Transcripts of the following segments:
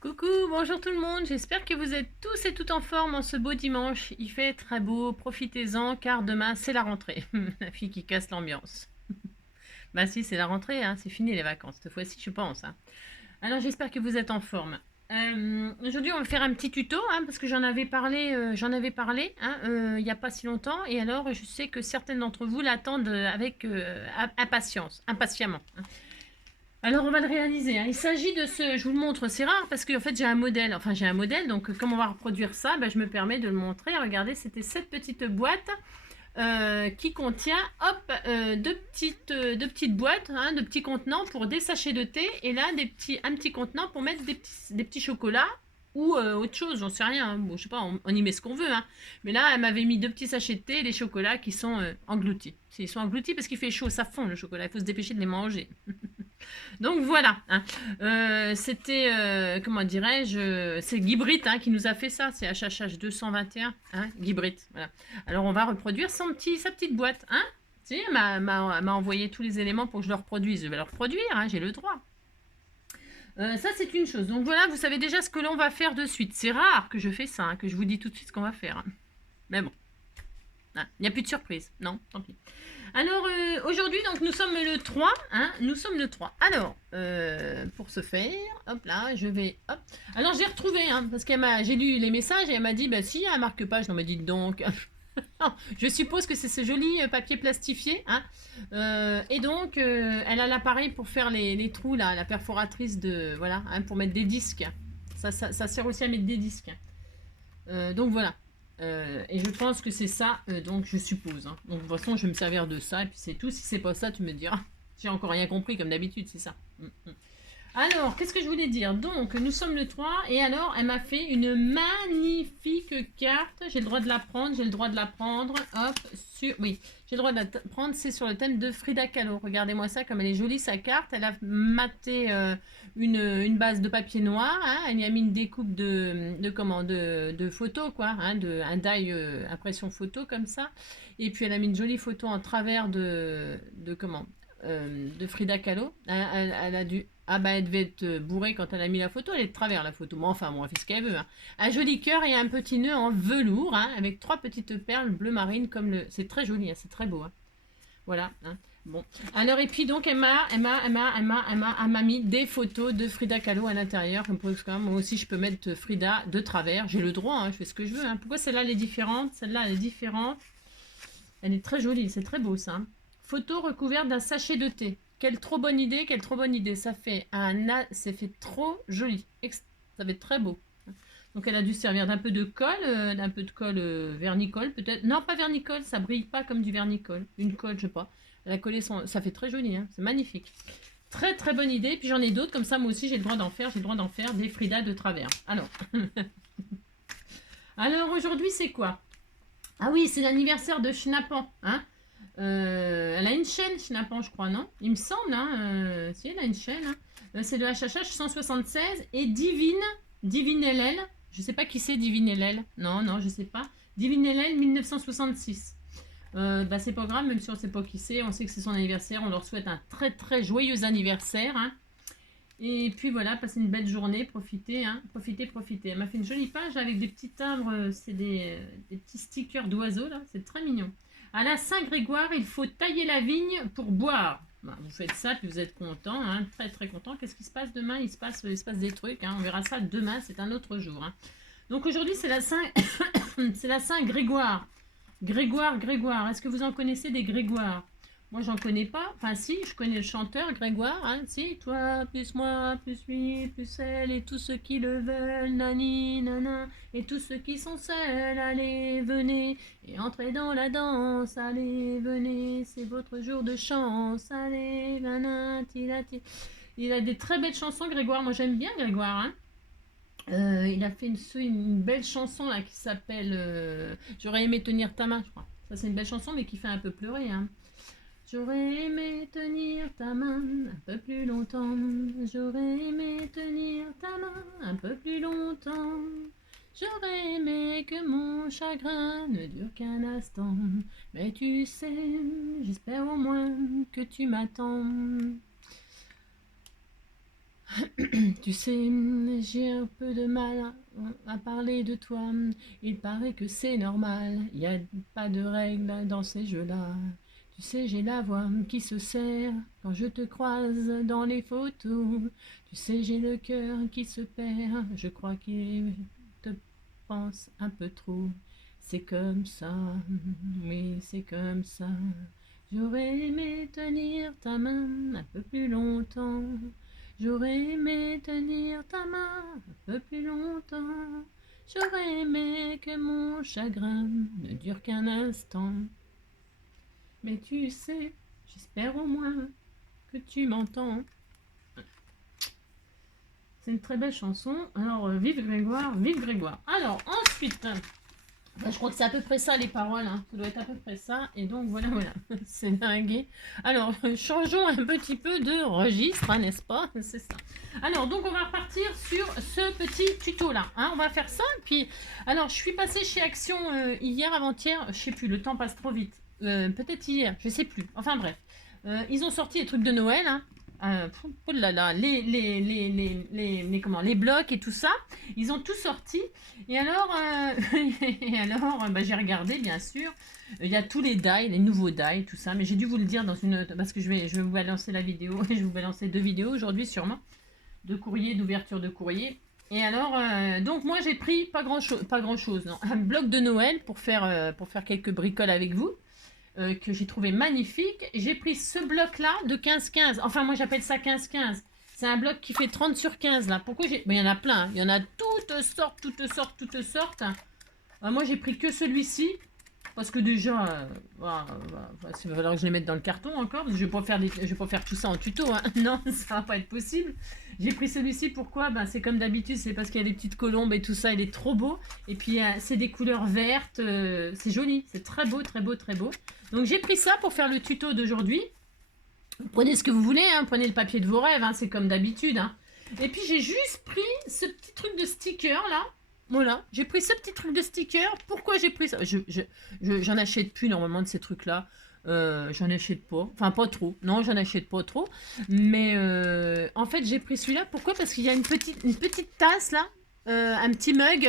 Coucou, bonjour tout le monde, j'espère que vous êtes tous et toutes en forme en ce beau dimanche. Il fait très beau, profitez-en car demain c'est la rentrée. La fille qui casse l'ambiance. Bah si, c'est la rentrée, hein, c'est fini les vacances, cette fois-ci je pense. Hein. Alors j'espère que vous êtes en forme. Aujourd'hui on va faire un petit tuto hein, parce que j'en avais parlé hein, il n'y a pas si longtemps et alors je sais que certaines d'entre vous l'attendent avec impatiemment. Hein. Alors on va le réaliser. Hein. Il s'agit de ce, je vous le montre, c'est rare parce qu'en fait j'ai un modèle. Enfin j'ai un modèle, donc comme on va reproduire ça, ben, je me permets de le montrer. Regardez, c'était cette petite boîte qui contient, hop, deux petites boîtes, hein, de petits contenants pour des sachets de thé et là un petit contenant pour mettre des petits chocolats ou autre chose, j'en sais rien. Hein. Bon, je sais pas, on y met ce qu'on veut. Hein. Mais là, elle m'avait mis deux petits sachets de thé et les chocolats qui sont engloutis. Ils sont engloutis parce qu'il fait chaud, ça fond le chocolat. Il faut se dépêcher de les manger. Donc voilà, hein. C'était, comment dirais-je, c'est Guy Brit hein, qui nous a fait ça, c'est HHH 221, hein, Guy Brit, voilà. Alors on va reproduire sa petite boîte, hein. Si, elle m'a envoyé tous les éléments pour que je le reproduise, je vais le reproduire, hein, j'ai le droit. Ça c'est une chose, donc voilà, vous savez déjà ce que l'on va faire de suite. C'est rare que je fais ça, hein, que je vous dis tout de suite ce qu'on va faire. Hein. Mais bon, il n'y a plus de surprise, non, tant pis. Alors aujourd'hui, donc nous sommes le 3, hein, nous sommes le 3. Alors, pour ce faire, hop là, je vais, hop. Alors j'ai retrouvé, hein, parce j'ai lu les messages et elle m'a dit, bah si, il y a un marque-page, non mais dites donc. Je suppose que c'est ce joli papier plastifié, hein. Et donc, elle a l'appareil pour faire les trous là, la perforatrice de, voilà, hein, pour mettre des disques. Ça sert aussi à mettre des disques. Donc voilà. Et je pense que c'est ça, donc je suppose. Hein. Donc de toute façon, je vais me servir de ça, et puis c'est tout. Si c'est pas ça, tu me diras. J'ai encore rien compris, comme d'habitude, c'est ça. Alors, qu'est-ce que je voulais dire? Donc, nous sommes le 3, et alors, elle m'a fait une magnifique carte. J'ai le droit de la prendre, j'ai le droit de la prendre. Hop, oui, j'ai le droit de la prendre. C'est sur le thème de Frida Kahlo. Regardez-moi ça, comme elle est jolie, sa carte. Elle a maté une base de papier noir. Hein. Elle y a mis une découpe de photos, quoi. Hein, un die impression photo, comme ça. Et puis, elle a mis une jolie photo en travers de Frida Kahlo. Elle a dû. Ah bah elle devait être bourrée quand elle a mis la photo, elle est de travers la photo. Mais enfin bon, elle fait ce qu'elle veut. Hein. Un joli cœur et un petit nœud en velours, hein, avec trois petites perles bleu marine comme le. C'est très joli, hein, c'est très beau. Hein. Voilà. Hein. Bon. Alors et puis donc elle m'a mis des photos de Frida Kahlo à l'intérieur. Moi aussi je peux mettre Frida de travers. J'ai le droit, hein, je fais ce que je veux. Hein. Pourquoi celle-là elle est différente? Celle-là elle est différente. Elle est très jolie, c'est très beau ça. Hein. Photo recouverte d'un sachet de thé. Quelle trop bonne idée, quelle trop bonne idée. C'est fait trop joli. Ça va être très beau. Donc elle a dû servir d'un peu de colle vernicole peut-être. Non, pas vernicole, ça brille pas comme du vernicole. Une colle, je sais pas. Elle a collé ça fait très joli, hein. C'est magnifique. Très très bonne idée. Puis j'en ai d'autres comme ça, moi aussi j'ai le droit d'en faire. J'ai le droit d'en faire des Frida de travers. Alors aujourd'hui c'est quoi? Ah oui, c'est l'anniversaire de Schnappen, hein. Elle a une chaîne, Schnappen, je crois, non? Il me semble, hein. Si, elle a une chaîne. Hein. C'est de HHH 176 et Divine LL. Je sais pas qui c'est Divine LL. Non, non, je sais pas. Divine LL 1966. Bah, c'est pas grave, même si on sait pas qui c'est, on sait que c'est son anniversaire. On leur souhaite un très très joyeux anniversaire. Hein. Et puis voilà, passez une belle journée, profitez, hein, profitez, profitez. Elle m'a fait une jolie page avec des petits timbres, c'est des petits stickers d'oiseaux là, c'est très mignon. À la Saint-Grégoire, il faut tailler la vigne pour boire. Bah, vous faites ça, puis vous êtes content, hein, très très content. Qu'est-ce qui se passe demain? Il se passe des trucs, hein, on verra ça demain, c'est un autre jour. Hein. Donc aujourd'hui, c'est la Saint, c'est la Saint-Grégoire. Grégoire, est-ce que vous en connaissez des Grégoires? Moi, j'en connais pas. Enfin, si, je connais le chanteur Grégoire. Hein, si, toi, plus moi, plus lui, plus elle, et tous ceux qui le veulent, nani, nana, et tous ceux qui sont seuls, allez, venez, et entrez dans la danse, allez, venez, c'est votre jour de chance, allez, nana, tilati. Il a des très belles chansons, Grégoire. Moi, j'aime bien Grégoire. Hein. Il a fait une belle chanson là qui s'appelle J'aurais aimé tenir ta main, je crois. Ça, c'est une belle chanson, mais qui fait un peu pleurer. Hein. J'aurais aimé tenir ta main un peu plus longtemps. J'aurais aimé tenir ta main un peu plus longtemps. J'aurais aimé que mon chagrin ne dure qu'un instant. Mais tu sais, j'espère au moins que tu m'attends. Tu sais, j'ai un peu de mal à parler de toi. Il paraît que c'est normal, il n'y a pas de règles dans ces jeux-là. Tu sais, j'ai la voix qui se serre quand je te croise dans les photos. Tu sais, j'ai le cœur qui se perd, je crois qu'il te pense un peu trop. C'est comme ça, oui, c'est comme ça. J'aurais aimé tenir ta main un peu plus longtemps. J'aurais aimé tenir ta main un peu plus longtemps. J'aurais aimé que mon chagrin ne dure qu'un instant. Mais tu sais, j'espère au moins que tu m'entends. C'est une très belle chanson. Alors, vive Grégoire, vive Grégoire. Alors, ensuite, je crois que c'est à peu près ça les paroles, hein. Ça doit être à peu près ça. Et donc voilà, voilà, c'est dingue. Alors, changeons un petit peu de registre, hein, n'est-ce pas? C'est ça. Alors, donc on va repartir sur ce petit tuto-là. Hein. On va faire ça. Puis, alors, je suis passée chez Action hier, avant-hier, je sais plus, le temps passe trop vite. Peut-être hier, je sais plus. Enfin bref. Ils ont sorti les trucs de Noël, hein. Oh là là, les blocs et tout ça, ils ont tout sorti. Et alors, bah, j'ai regardé, bien sûr. Il y a tous les die, les nouveaux die, tout ça. Mais j'ai dû vous le dire dans une... Parce que je vais vous balancer la vidéo. Je vais vous balancer 2 vidéos aujourd'hui, sûrement. De courrier, d'ouverture de courrier. Et alors, donc moi, j'ai pris pas grand-chose, non. Un bloc de Noël pour faire quelques bricoles avec vous. Que j'ai trouvé magnifique. J'ai pris ce bloc-là de 15-15. Enfin, moi, j'appelle ça 15-15. C'est un bloc qui fait 30 sur 15, là. Pourquoi j'ai... Il y en a plein. Hein. Il y en a toutes sortes, toutes sortes, toutes sortes. Moi, j'ai pris que celui-ci. Parce que déjà, il va falloir que je les mette dans le carton encore. Parce que je vais pas faire tout ça en tuto. Hein. Non, ça va pas être possible. J'ai pris celui-ci, pourquoi? C'est comme d'habitude, c'est parce qu'il y a des petites colombes et tout ça. Il est trop beau. Et puis, c'est des couleurs vertes. C'est joli. C'est très beau, très beau, très beau. Donc, j'ai pris ça pour faire le tuto d'aujourd'hui. Prenez ce que vous voulez. Hein. Prenez le papier de vos rêves. Hein. C'est comme d'habitude. Hein. Et puis, j'ai juste pris ce petit truc de sticker, là. Voilà, j'ai pris ce petit truc de sticker. Pourquoi j'ai pris ça? J'en achète plus normalement de ces trucs-là. J'en achète pas. Enfin, pas trop. Non, j'en achète pas trop. Mais en fait, j'ai pris celui-là. Pourquoi? Parce qu'il y a une petite tasse là. Un petit mug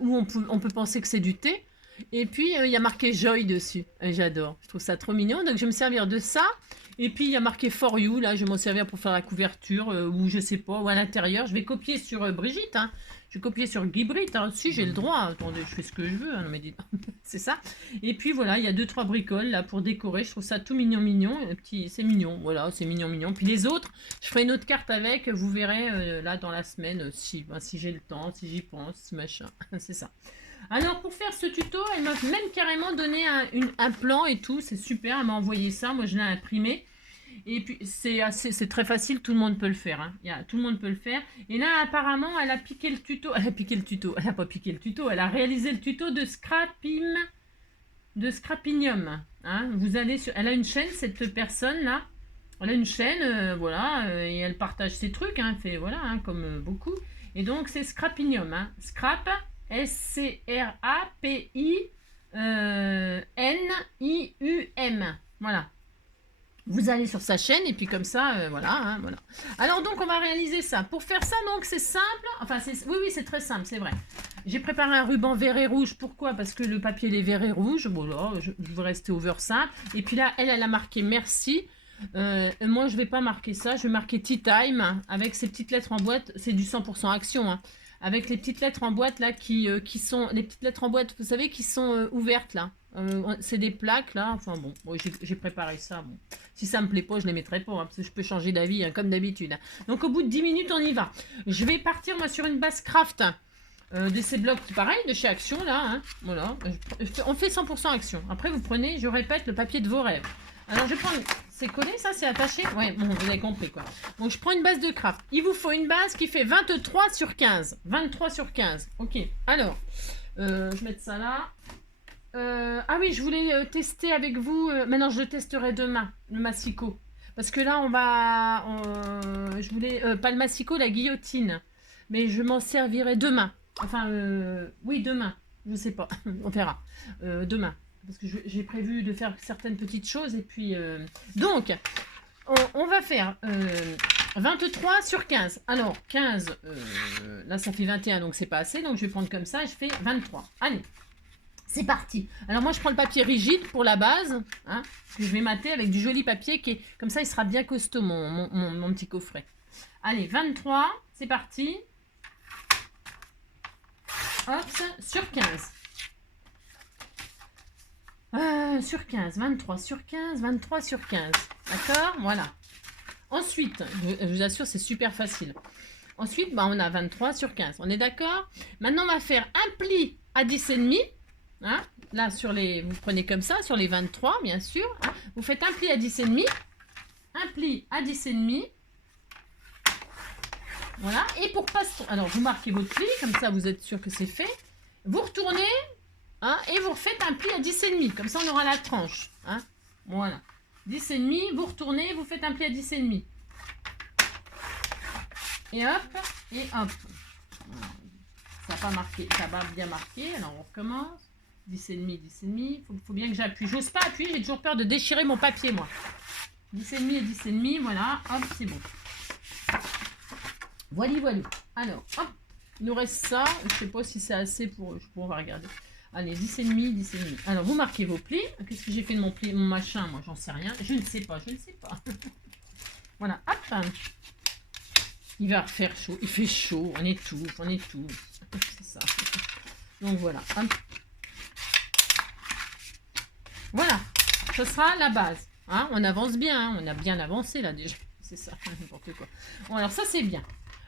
où on peut penser que c'est du thé. Et puis, il y a marqué Joy dessus. J'adore. Je trouve ça trop mignon. Donc, je vais me servir de ça. Et puis, il y a marqué For You. Là, je vais m'en servir pour faire la couverture. Ou je sais pas. Ou à l'intérieur. Je vais copier sur Brigitte. Hein. Je vais copier sur Guy Britt. Hein. Si, j'ai le droit. Attendez, je fais ce que je veux. Hein. Mais c'est ça. Et puis, voilà. Il y a 2-3 bricoles là pour décorer. Je trouve ça tout mignon, mignon. C'est mignon. Voilà, c'est mignon, mignon. Puis les autres, je ferai une autre carte avec. Vous verrez là dans la semaine. Si j'ai le temps, si j'y pense, si machin. C'est ça. Alors pour faire ce tuto, elle m'a même carrément donné un plan et tout, c'est super, elle m'a envoyé ça, moi je l'ai imprimé. Et puis c'est très facile, tout le monde peut le faire. Hein. Tout le monde peut le faire. Et là apparemment elle a piqué le tuto, elle a pas piqué le tuto, elle a réalisé le tuto de Scrapinium. Hein. Elle a une chaîne, cette personne là. Elle a une chaîne, voilà, et elle partage ses trucs, hein, fait, voilà, hein, comme beaucoup. Et donc c'est Scrapinium, hein. Scrap. Scrapinium. Voilà. Vous allez sur sa chaîne et puis comme ça, voilà, hein, voilà. Alors donc on va réaliser ça. Pour faire ça, donc c'est simple. Enfin, oui, c'est très simple, c'est vrai. J'ai préparé un ruban vert et rouge. Pourquoi? Parce que le papier il est vert et rouge. Voilà, je veux rester over simple. Et puis là, elle a marqué merci. Moi, je vais pas marquer ça. Je vais marquer Tea Time avec ces petites lettres en boîte. C'est du 100% action, hein. Avec les petites lettres en boîte là qui sont les petites lettres en boîte, vous savez, qui sont ouvertes là. C'est des plaques là. Enfin bon, j'ai préparé ça. Bon. Si ça me plaît pas, je les mettrai pas, hein, parce que je peux changer d'avis hein, comme d'habitude. Hein. Donc au bout de 10 minutes, on y va. Je vais partir moi sur une base craft de ces blocs pareil de chez Action là. Hein. Voilà, on fait 100% Action. Après vous prenez, je répète, le papier de vos rêves. Alors je prends, c'est collé ça, c'est attaché? Ouais, bon, vous avez compris quoi. Donc je prends une base de craft. Il vous faut une base qui fait 23 sur 15. 23 sur 15. Ok, alors, je vais mettre ça là. Ah oui, je voulais tester avec vous. Maintenant, je le testerai demain, le massicot. Parce que là, je voulais, pas le massicot, la guillotine. Mais je m'en servirai demain. Enfin, oui, demain. Je sais pas, on verra. Demain. Parce que j'ai prévu de faire certaines petites choses. Et puis, donc, on va faire 23 sur 15. Alors, 15, là, ça fait 21, donc c'est pas assez. Donc, je vais prendre comme ça et je fais 23. Allez, c'est parti. Alors, moi, je prends le papier rigide pour la base. Hein, que je vais mater avec du joli papier qui est... Comme ça, il sera bien costaud, mon petit coffret. Allez, 23, c'est parti. Hop, sur 15. Sur 15, 23 sur 15, 23 sur 15. D'accord? Voilà. Ensuite, je vous assure, c'est super facile. Ensuite, bah, on a 23 sur 15. On est d'accord? Maintenant, on va faire un pli à 10,5. Hein? Là, vous prenez comme ça, sur les 23, bien sûr. Hein? Vous faites un pli à 10,5. Un pli à 10,5. Voilà. Et pour pas... Alors, vous marquez votre pli, comme ça, vous êtes sûr que c'est fait. Vous retournez, hein, et vous refaites un pli à 10,5. Comme ça, on aura la tranche. Hein? Voilà. 10,5, vous retournez, vous faites un pli à 10,5. Et hop, et hop. Ça n'a pas marqué, ça va bien marqué. Alors on recommence. 10,5, 10,5. Faut bien que j'appuie. J'ose pas appuyer, j'ai toujours peur de déchirer mon papier, moi. 10,5 et 10,5, voilà. Hop, c'est bon. Voilà, voilà. Alors, hop, il nous reste ça. Je sais pas si c'est assez pour... On va regarder. Allez, 10,5, 10,5. Alors, vous marquez vos plis. Qu'est-ce que j'ai fait de mon pli, mon machin? Moi, j'en sais rien. Je ne sais pas, je ne sais pas. Voilà, hop. Il va faire chaud. Il fait chaud. On étouffe, on étouffe. C'est ça. Donc, voilà. Hop. Voilà. Ce sera la base. Hein, on avance bien. Hein, on a bien avancé, là, déjà. C'est ça, n'importe quoi. Bon, alors, ça, c'est bien.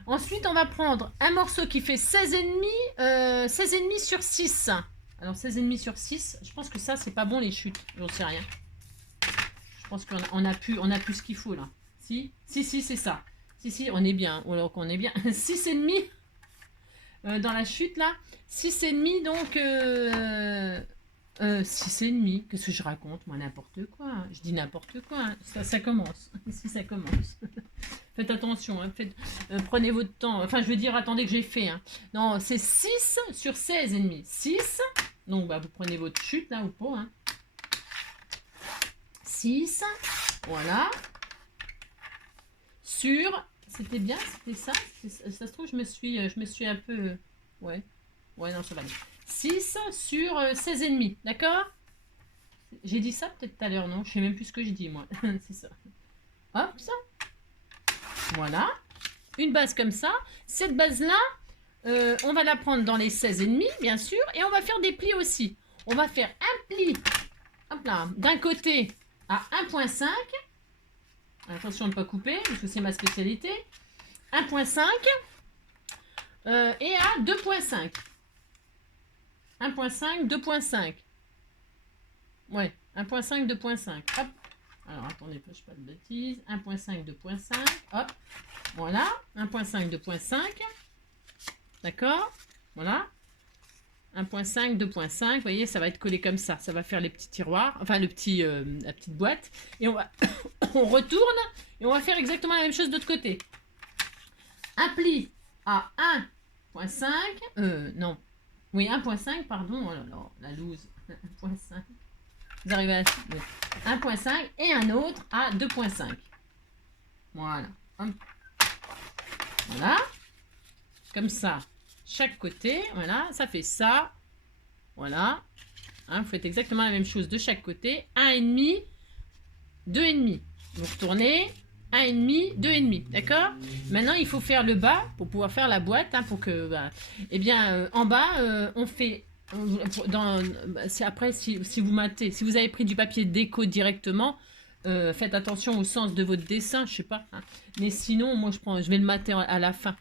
Ensuite, on va prendre un morceau qui fait 16,5 16,5 sur 6. Alors, 16,5 sur 6, je pense que ça, c'est pas bon, les chutes. J'en sais rien. Je pense qu'on a plus ce qu'il faut, là. Si, c'est ça. Si, on est bien. Alors qu'on est bien. 6,5 dans la chute, là. 6,5, donc... 6,5. Qu'est-ce que je raconte, moi, n'importe quoi. Je dis n'importe quoi. Hein. Ça commence. Si ça commence. Faites attention. Hein. Prenez votre temps. Enfin, je veux dire, attendez que j'ai fait. Hein. Non, c'est 6 sur 16,5. 6. Donc, bah, vous prenez votre chute, là, ou pas. Hein. 6. Voilà. Sur... C'était bien, c'était ça. Ça se trouve, je me suis un peu... Ouais, non, ça va aller. 6 sur 16,5, d'accord? J'ai dit ça peut-être tout à l'heure, non? Je sais même plus ce que je dis, moi. C'est ça. Hop, ça. Voilà. Une base comme ça. Cette base-là, on va la prendre dans les 16,5, bien sûr. Et on va faire des plis aussi. On va faire un pli, hop là, d'un côté à 1,5. Attention de ne pas couper, parce que c'est ma spécialité. 1,5 et à 2,5. 1,5, 2,5. Ouais, 1,5, 2,5. Hop. Alors, attendez, je ne pas de bêtises. 1,5, 2,5. Hop. Voilà. 1,5, 2,5. D'accord. Voilà. 1,5, 2,5. Vous voyez, ça va être collé comme ça. Ça va faire les petits tiroirs. Enfin, la petite boîte. Et on va... on retourne. Et on va faire exactement la même chose de l'autre côté. Un pli à 1,5. Non. Oui, 1,5, pardon. Oh là là, la loose. 1,5. Vous arrivez à 1,5 et un autre à 2,5. Voilà. Voilà. Comme ça. Chaque côté. Voilà. Ça fait ça. Voilà. Hein, vous faites exactement la même chose de chaque côté. 1,5. 2,5. Vous retournez. 1,5, 2,5, d'accord? Maintenant, il faut faire le bas pour pouvoir faire la boîte, hein, pour que, bah, eh bien, en bas, on fait, après, si vous matez, si vous avez pris du papier déco directement, faites attention au sens de votre dessin, je sais pas, hein. Mais sinon, moi, je vais le mater à la fin,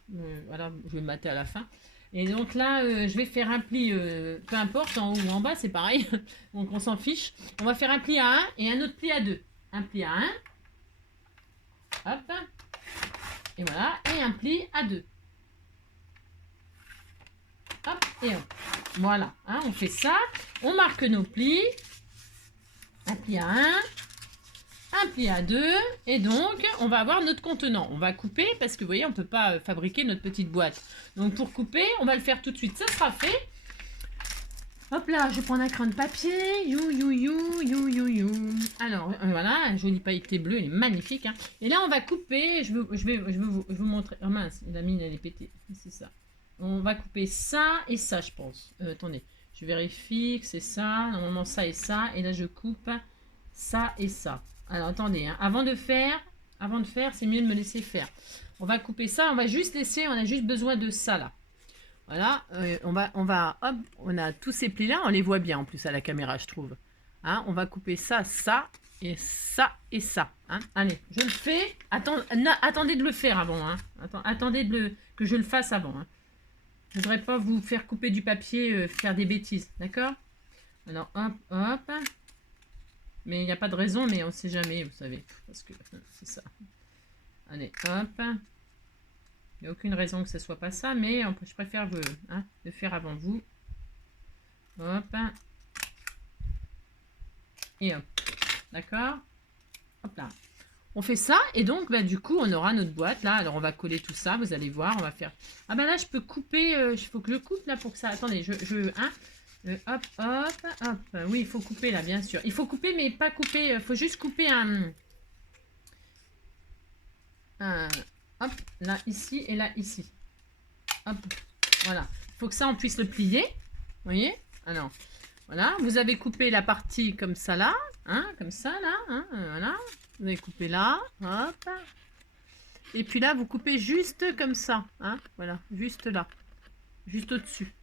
voilà, je vais le mater à la fin. Et donc là, je vais faire un pli, peu importe, en haut ou en bas, c'est pareil, donc on s'en fiche. On va faire un pli à 1 et un autre pli à 2. Un pli à 1. Hop, et voilà, et un pli à 2. Hop, et hop. Voilà, hein, on fait ça. On marque nos plis. Un pli à 1, un pli à 2. Et donc, on va avoir notre contenant. On va couper parce que, vous voyez, on ne peut pas fabriquer notre petite boîte. Donc, pour couper, on va le faire tout de suite. Ça sera fait. Hop là, je prends un crayon de papier. You, you, you, you, you, you. Alors, voilà, un joli pailleté bleu, il est magnifique. Hein. Et là, on va couper. Je vais vous montrer. Oh mince, la mine, elle est pétée. C'est ça. On va couper ça et ça, je pense. Attendez, je vérifie que c'est ça. Normalement, ça et ça. Et là, je coupe ça et ça. Alors, attendez. Hein. Avant de faire, c'est mieux de me laisser faire. On va couper ça. On va juste laisser. On a juste besoin de ça, là. Voilà, hop, on a tous ces plis là, on les voit bien en plus à la caméra, je trouve. Hein, on va couper ça, ça et ça et ça. Hein. Allez, je le fais. Attendez de le faire avant. Hein. Attendez que je le fasse avant. Hein. Je ne voudrais pas vous faire couper du papier, faire des bêtises, d'accord? Alors, hop, hop. Mais il n'y a pas de raison, mais on ne sait jamais, vous savez. Parce que c'est ça. Allez, hop. Il n'y a aucune raison que ce soit pas ça, mais je préfère le faire avant vous. Hop. Et hop. D'accord? Hop là. On fait ça, et donc, bah, du coup, on aura notre boîte, là. Alors, on va coller tout ça, vous allez voir, on va faire... Ah, ben là, je peux couper, il faut que je coupe, là, pour que ça... Attendez, hop, hop, hop. Oui, il faut couper, là, bien sûr. Il faut couper, mais pas couper... Il faut juste couper hop, là, ici, et là, ici. Hop, voilà. Il faut que ça, on puisse le plier. Vous voyez? Alors, voilà. Vous avez coupé la partie comme ça, là. Hein, comme ça, là. Hein, voilà. Vous avez coupé là. Hop. Et puis là, vous coupez juste comme ça. Hein, voilà. Juste là. Juste au-dessus.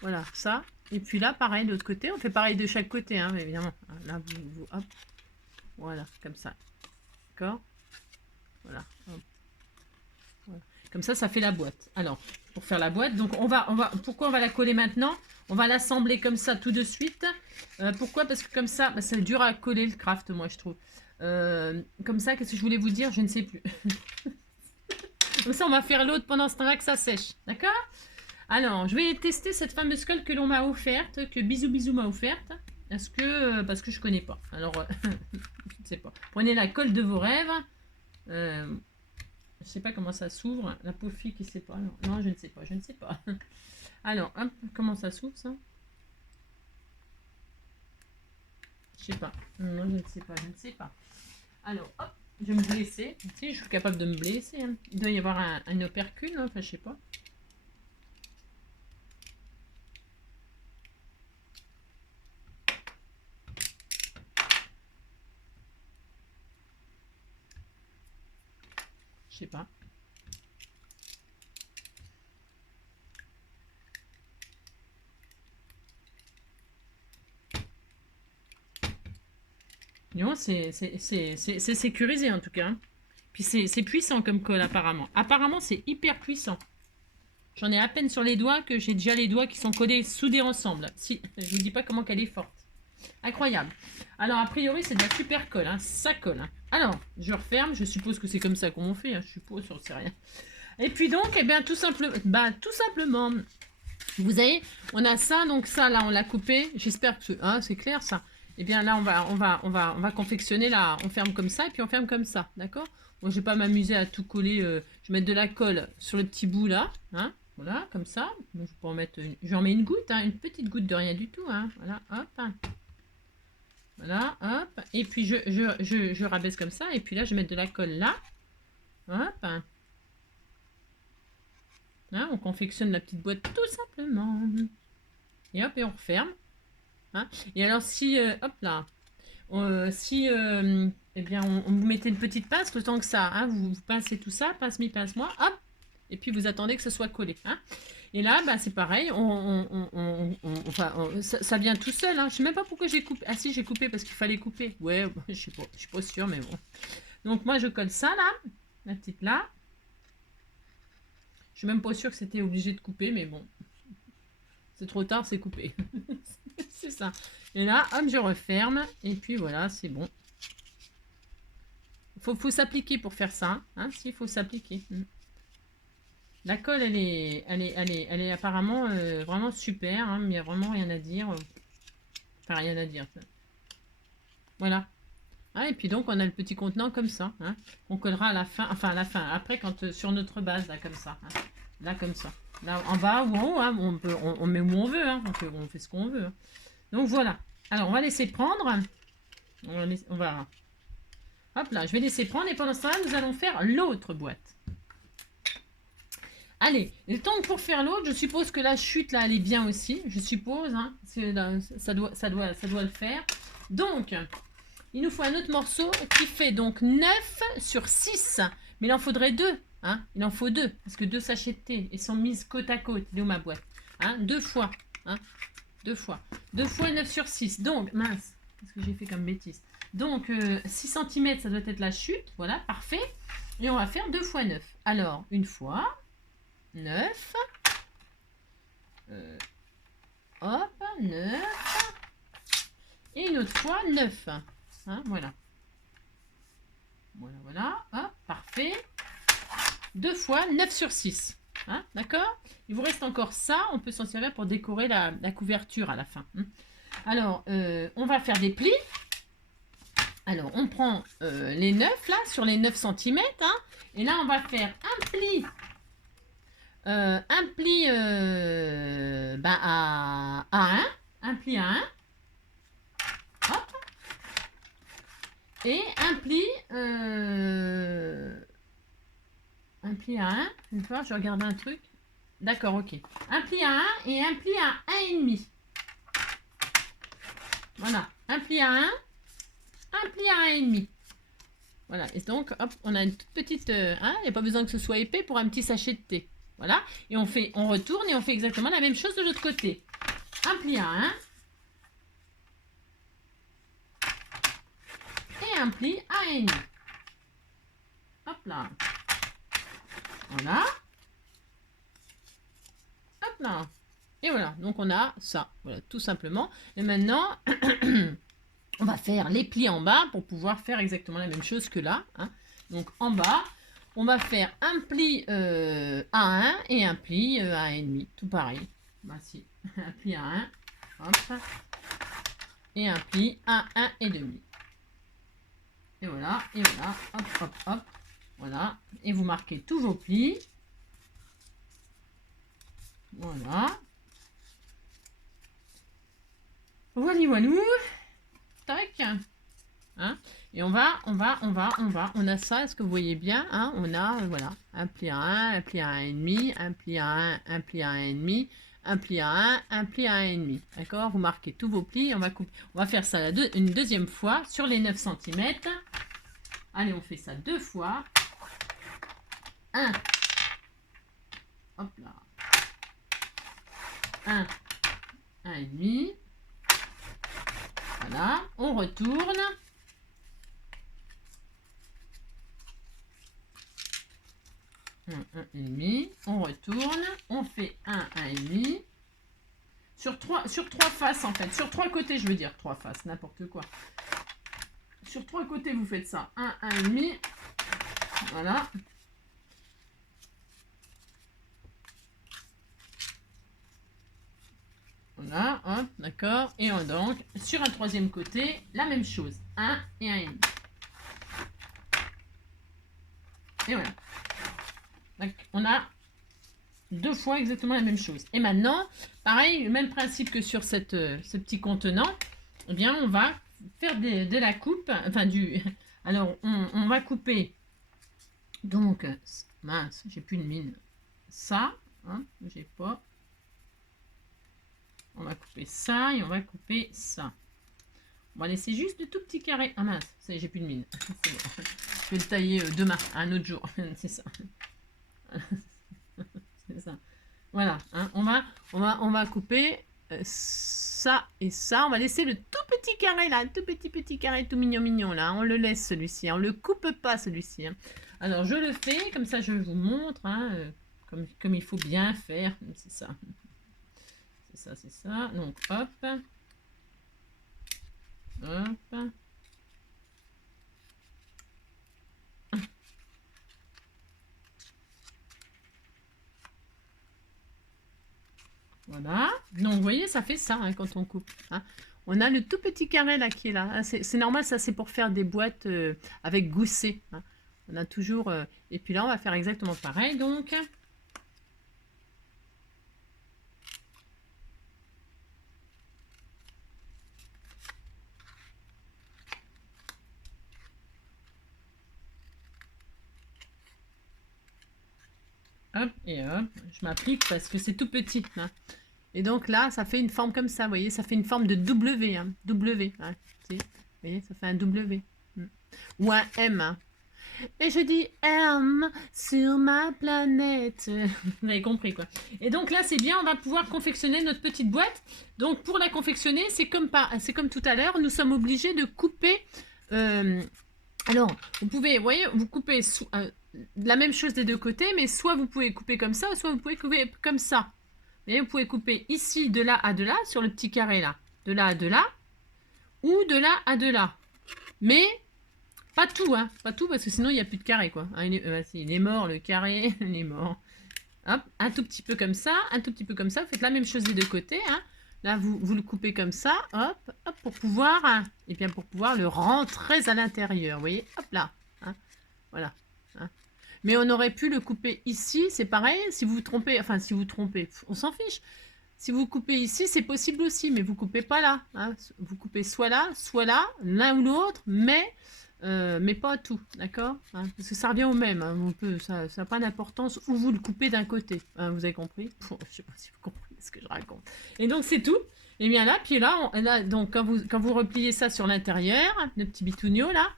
Voilà, ça. Et puis là, pareil, de l'autre côté. On fait pareil de chaque côté, hein, évidemment. Là, hop. Voilà, comme ça. D'accord? Voilà. Hop. Voilà. Comme ça fait la boîte. Alors, pour faire la boîte, donc pourquoi on va la coller maintenant? On va l'assembler comme ça tout de suite. Pourquoi? Parce que comme ça, bah, c'est dur à coller le craft, moi, je trouve. Comme ça, qu'est-ce que je voulais vous dire? Je ne sais plus. Comme ça, on va faire l'autre pendant ce temps-là que ça sèche. D'accord? Alors, je vais tester cette fameuse colle que l'on m'a offerte, que Bisou Bisou m'a offerte. Parce que je connais pas. Alors, je ne sais pas. Prenez la colle de vos rêves. Je sais pas comment ça s'ouvre. La pauvre fille qui sait pas. Non, je ne sais pas. Je ne sais pas. Alors, hop, comment ça s'ouvre ça? Je sais pas. Non, je ne sais pas. Je ne sais pas. Alors, hop, je vais me blesser. Si, je suis capable de me blesser. Hein. Il doit y avoir un opercule. Hein. Enfin, je sais pas. Je sais pas. Non, c'est sécurisé en tout cas. Puis c'est puissant comme colle apparemment. Apparemment, c'est hyper puissant. J'en ai à peine sur les doigts que j'ai déjà les doigts qui sont collés, soudés ensemble. Si, je vous dis pas comment qu'elle est forte. Incroyable. Alors, a priori, c'est de la super colle. Hein. Ça colle. Hein. Alors, je referme. Je suppose que c'est comme ça qu'on fait. Hein. Je suppose, j'en sais rien. Et puis donc, eh bien, tout simplement, vous savez, on a ça. Donc ça, là, on l'a coupé. J'espère que c'est clair, ça. Eh bien, là, on va confectionner. Là, on ferme comme ça et puis on ferme comme ça. D'accord? Moi, je vais pas m'amuser à tout coller. Je vais mettre de la colle sur le petit bout, là. Hein? Voilà, comme ça. Je peux en mettre j'en mets une goutte, hein, une petite goutte de rien du tout. Hein. Voilà, hop. Voilà, hop. Et puis, je rabaisse comme ça. Et puis là, je vais mettre de la colle là. Hop. Hein, on confectionne la petite boîte tout simplement. Et hop, et on referme. Hein. Et alors, si... hop là. Eh bien, on vous mettez une petite pince, le temps que ça... Hein, vous pincez tout ça. Pince-mi, pince-moi. Hop. Et puis, vous attendez que ce soit collé. Hein. Et là, bah, c'est pareil, ça vient tout seul. Hein. Je sais même pas pourquoi j'ai coupé. Ah si, j'ai coupé parce qu'il fallait couper. Ouais, je sais pas, je suis pas sûre, mais bon. Donc moi, je colle ça là, la petite là. Je suis même pas sûre que c'était obligé de couper, mais bon. C'est trop tard, c'est coupé. C'est ça. Et là, hop, je referme. Et puis voilà, c'est bon. Faut s'appliquer pour faire ça. Hein. Si, il faut s'appliquer. La colle, elle est apparemment vraiment super. Hein, il n'y a vraiment rien à dire. Enfin, rien à dire. Voilà. Ah, et puis donc, on a le petit contenant comme ça. Hein, on collera à la fin. Enfin, à la fin. Après, quand sur notre base, là, comme ça. Hein. Là, comme ça. Là, en bas ou en haut, hein, on met où on veut, hein, on fait ce qu'on veut. Hein. Donc, voilà. Alors, on va laisser prendre. On va... Hop là, je vais laisser prendre et pendant ce temps-là, nous allons faire l'autre boîte. Allez, le temps pour faire l'autre, je suppose que la chute là, elle est bien aussi. Je suppose, hein, ça doit le faire. Donc, il nous faut un autre morceau qui fait donc 9 sur 6. Mais il en faudrait 2. Hein, il en faut 2. Parce que 2 sachets de thé. Ils sont mises côte à côte. Il est où ma boîte, hein, 2 fois. Hein, 2 fois. 2 fois 9 sur 6. Donc, mince. Qu'est-ce que j'ai fait comme bêtise? Donc, 6 cm, ça doit être la chute. Voilà, parfait. Et on va faire 2 fois 9. Alors, une fois. 9. Hop, 9. Et une autre fois, 9. Hein, voilà. Voilà. Hop, parfait. 2 fois 9 sur 6. Hein, d'accord? Il vous reste encore ça. On peut s'en servir pour décorer la couverture à la fin. Hein. Alors, on va faire des plis. Alors, on prend les 9, là, sur les 9 cm. Hein, et là, on va faire un pli. À 1. Un pli à 1. Hop. Et un pli à 1. Une fois, je regarde un truc. D'accord, ok. Un pli à 1 et un pli à 1,5. Voilà. Un pli à 1. Un pli à 1,5. Voilà. Et donc, hop, on a une toute petite... il n'y a pas besoin que ce soit épais pour un petit sachet de thé. Voilà. Et on retourne et on fait exactement la même chose de l'autre côté. Un pli à 1. Et un pli à 1,5. Hop là. Voilà. Hop là. Et voilà. Donc on a ça. Voilà, tout simplement. Et maintenant, on va faire les plis en bas pour pouvoir faire exactement la même chose que là. Hein. Donc en bas, on va faire un pli à 1 et un pli à 1,5. Tout pareil. Voici. Un pli à 1. Hop. Et un pli à 1,5. Et voilà. Et voilà. Hop, hop, hop. Voilà. Et vous marquez tous vos plis. Voilà. Voilou. Tac. Hein, et on a ça, est-ce que vous voyez bien, hein, on a, voilà, un pli à 1, un pli à 1,5, un pli à 1, un pli à 1,5, un pli à 1, un pli à 1,5, d'accord, vous marquez tous vos plis, on va faire ça une deuxième fois sur les 9 cm, allez, on fait ça 2 fois, 1, hop là, 1, 1,5, voilà, on retourne, 1,5, on retourne, on fait 1,5. Sur trois faces en fait, sur 3 côtés, je veux dire 3 faces, n'importe quoi. Sur 3 côtés, vous faites ça, 1,5, voilà. Voilà, hop, d'accord. Et donc, sur un troisième côté, la même chose, 1 et 1,5. Et voilà. Donc, on a 2 fois exactement la même chose. Et maintenant, pareil, le même principe que sur ce petit contenant, eh bien, on va faire de la coupe, enfin du... Alors, on va couper, donc, mince, j'ai plus de mine, ça, hein, j'ai pas. On va couper ça et on va couper ça. On va laisser juste de tout petits carrés. Ah mince, j'ai plus de mine. Bon. Je vais le tailler demain, un autre jour. C'est ça. C'est ça. Voilà. Hein. On va couper ça et ça. On va laisser le tout petit carré là. Tout petit carré tout mignon là. On le laisse celui-ci. On le coupe pas celui-ci. Hein. Alors je le fais. Comme ça je vous montre. Hein, comme il faut bien faire. C'est ça. C'est ça. Donc hop. Hop. Voilà. Donc, vous voyez, ça fait ça hein, quand on coupe. Hein. On a le tout petit carré là qui est là. C'est normal, ça c'est pour faire des boîtes avec gousset. Hein. On a toujours... et puis là, on va faire exactement pareil. Donc, hop, et hop, je m'applique parce que c'est tout petit. Hein. Et donc là, ça fait une forme comme ça, vous voyez, ça fait une forme de W. Hein, W. Hein, vous voyez, ça fait un W. Ou un M. Hein. Et je dis M sur ma planète. Vous avez compris quoi. Et donc là, c'est bien, on va pouvoir confectionner notre petite boîte. Donc pour la confectionner, c'est comme tout à l'heure, nous sommes obligés de couper. Alors, vous pouvez, vous voyez, vous coupez la même chose des deux côtés, mais soit vous pouvez couper comme ça, soit vous pouvez couper comme ça. Vous voyez, vous pouvez couper ici de là à de là, sur le petit carré là, de là à de là, ou de là à de là. Mais pas tout, hein, pas tout, parce que sinon il n'y a plus de carré, quoi. Hein, il est mort, le carré, il est mort. Hop, un tout petit peu comme ça, un tout petit peu comme ça. Vous faites la même chose des deux côtés, hein. Là, vous le coupez comme ça, hop, hop, pour pouvoir, hein, et bien pour pouvoir le rentrer à l'intérieur, vous voyez, hop là, hein, voilà. Hein. Mais on aurait pu le couper ici, c'est pareil, si vous vous trompez, enfin si vous vous trompez, on s'en fiche. Si vous coupez ici, c'est possible aussi, mais vous coupez pas là. Hein. Vous coupez soit là, l'un ou l'autre, mais pas tout, d'accord, hein, parce que ça revient au même, hein, ça n'a pas d'importance où vous le coupez d'un côté, hein, vous avez compris? Je ne sais pas si vous comprenez ce que je raconte. Et donc c'est tout, et bien là, puis là, donc quand vous repliez ça sur l'intérieur, le petit bitounio là,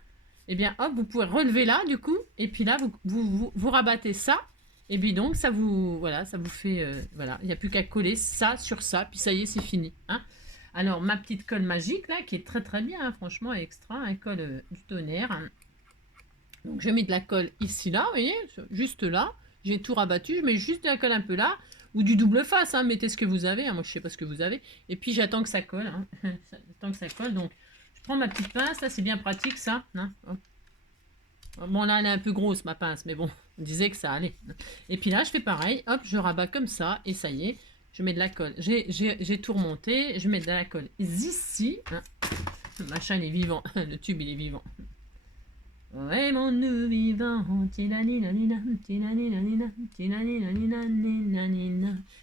et bien hop, vous pouvez relever là du coup, et puis là, vous rabattez ça, et puis donc ça vous fait, voilà, il n'y a plus qu'à coller ça sur ça, puis ça y est, c'est fini, hein. Alors, ma petite colle magique, là, qui est très très bien, hein, franchement, extra, un colle du tonnerre. Hein. Donc, je mets de la colle ici, là, vous voyez, juste là. J'ai tout rabattu, je mets juste de la colle un peu là, ou du double face, hein, mettez ce que vous avez, hein, moi je sais pas ce que vous avez. Et puis, j'attends que ça colle, hein. J'attends que ça colle, donc je prends ma petite pince, là, c'est bien pratique, ça. Hein. Bon, là, elle est un peu grosse, ma pince, mais bon, on disait que ça allait. Et puis là, je fais pareil, hop, je rabats comme ça, et ça y est. Je mets de la colle. J'ai tout remonté. Je mets de la colle ici. Hein. Le machin, il est vivant. Le tube, il est vivant. Ouais, mon nous vivant.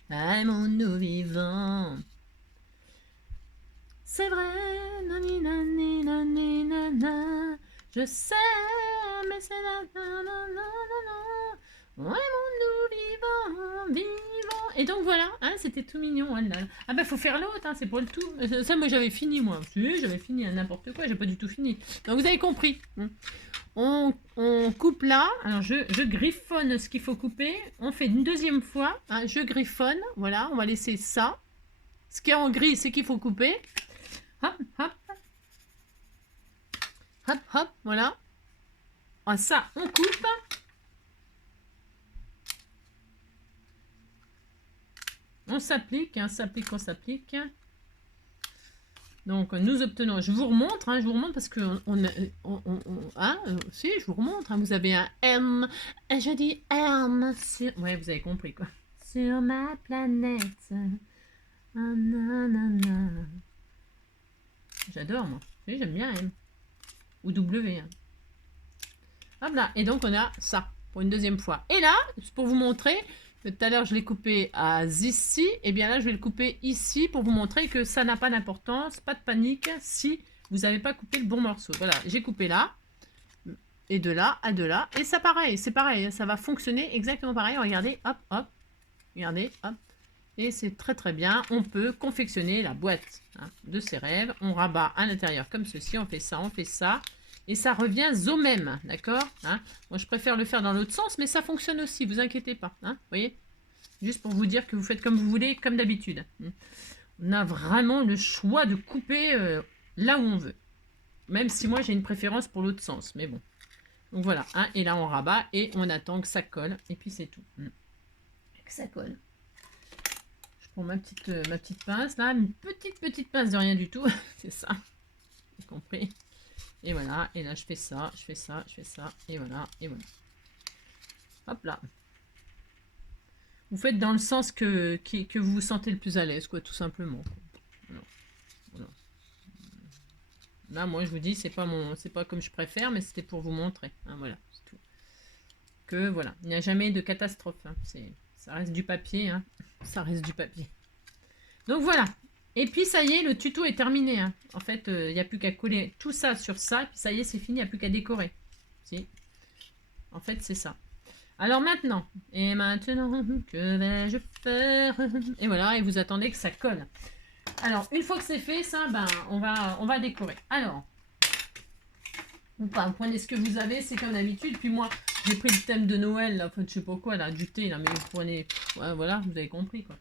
Ouais, mon nous vivant. C'est vrai. Je sais, mais c'est la. Ouais, mon nous vivant. Et donc voilà, hein, c'était tout mignon. Oh là là. Ah bah faut faire l'autre, hein, c'est pour le tout. Ça moi j'avais fini moi. Si, j'avais fini n'importe quoi, j'ai pas du tout fini. Donc vous avez compris. On coupe là. Alors je griffonne ce qu'il faut couper. On fait une deuxième fois. Hein, je griffonne. Voilà, on va laisser ça. Ce qui est en gris, c'est qu'il faut couper. Hop, hop. Hop, hop, voilà. Ah, ça, on coupe. On s'applique, on s'applique. Donc, nous obtenons, je vous remontre parce que si, je vous remontre, hein, vous avez un M, et je dis M sur, ouais, vous avez compris quoi. Sur ma planète. J'adore moi, oui, j'aime bien M. Ou W. Hein. Hop là, et donc on a ça pour une deuxième fois. Et là, pour vous montrer. Tout à l'heure, je l'ai coupé à ici. Et bien là, je vais le couper ici pour vous montrer que ça n'a pas d'importance. Pas de panique si vous n'avez pas coupé le bon morceau. Voilà, j'ai coupé là. Et de là à de là. Et ça, pareil, c'est pareil. Ça va fonctionner exactement pareil. Regardez, hop, hop. Regardez, hop. Et c'est très très bien. On peut confectionner la boîte hein, de ses rêves. On rabat à l'intérieur comme ceci. On fait ça, on fait ça. Et ça revient au même, d'accord hein. Moi, je préfère le faire dans l'autre sens, mais ça fonctionne aussi, vous inquiétez pas. Hein, vous voyez. Juste pour vous dire que vous faites comme vous voulez, comme d'habitude. On a vraiment le choix de couper là où on veut. Même si moi, j'ai une préférence pour l'autre sens, mais bon. Donc voilà, hein, et là, on rabat et on attend que ça colle, et puis c'est tout. Que ça colle. Je prends ma petite pince, là, une petite pince de rien du tout. C'est ça. Vous avez compris. Et voilà, et là je fais ça, je fais ça, je fais ça, et voilà, et voilà. Hop là. Vous faites dans le sens que vous vous sentez le plus à l'aise, quoi, tout simplement. Voilà. Voilà. Là, moi, je vous dis, c'est pas comme je préfère, mais c'était pour vous montrer. Hein, voilà, c'est tout. Que voilà, il n'y a jamais de catastrophe. Hein. Ça reste du papier, hein. Ça reste du papier. Donc voilà. Et puis ça y est, le tuto est terminé. Hein. En fait, il n'y a plus qu'à coller tout ça sur ça. Et puis ça y est, c'est fini, il n'y a plus qu'à décorer. Si. En fait, c'est ça. Alors maintenant, et maintenant, que vais-je faire? Et voilà, et vous attendez que ça colle. Alors, une fois que c'est fait, ça, ben, on va décorer. Alors, vous prenez ce que vous avez, c'est comme d'habitude. Puis moi, j'ai pris le thème de Noël, là, enfin, je sais pas quoi, là, du thé, là, mais vous prenez, ouais, voilà, vous avez compris, quoi.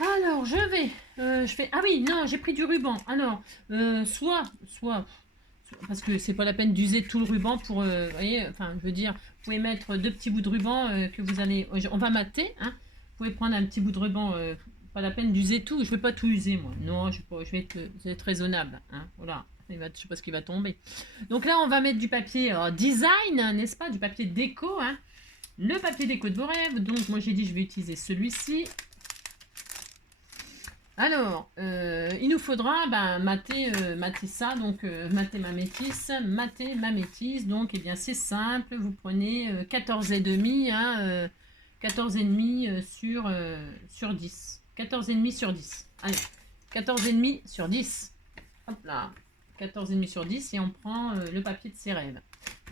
Alors, je fais, ah oui, non, j'ai pris du ruban. Alors, soit, parce que c'est pas la peine d'user tout le ruban pour, vous voyez, enfin, je veux dire, vous pouvez mettre deux petits bouts de ruban que vous allez, on va mater, hein. Vous pouvez prendre un petit bout de ruban, pas la peine d'user tout. Je vais pas tout user, moi. Non, je vais être raisonnable, hein. Voilà, je sais pas ce qui va tomber. Donc là, on va mettre du papier design, n'est-ce pas, du papier déco, hein. Le papier déco de vos rêves. Donc moi j'ai dit je vais utiliser celui-ci. Alors, il nous faudra mater ça, donc mater ma métisse, donc eh bien c'est simple, vous prenez 14,5, hein, 14,5 sur 10. 14,5 sur 10. Allez, 14,5 sur 10. Hop là, 14,5 sur 10 et on prend le papier de ses rêves.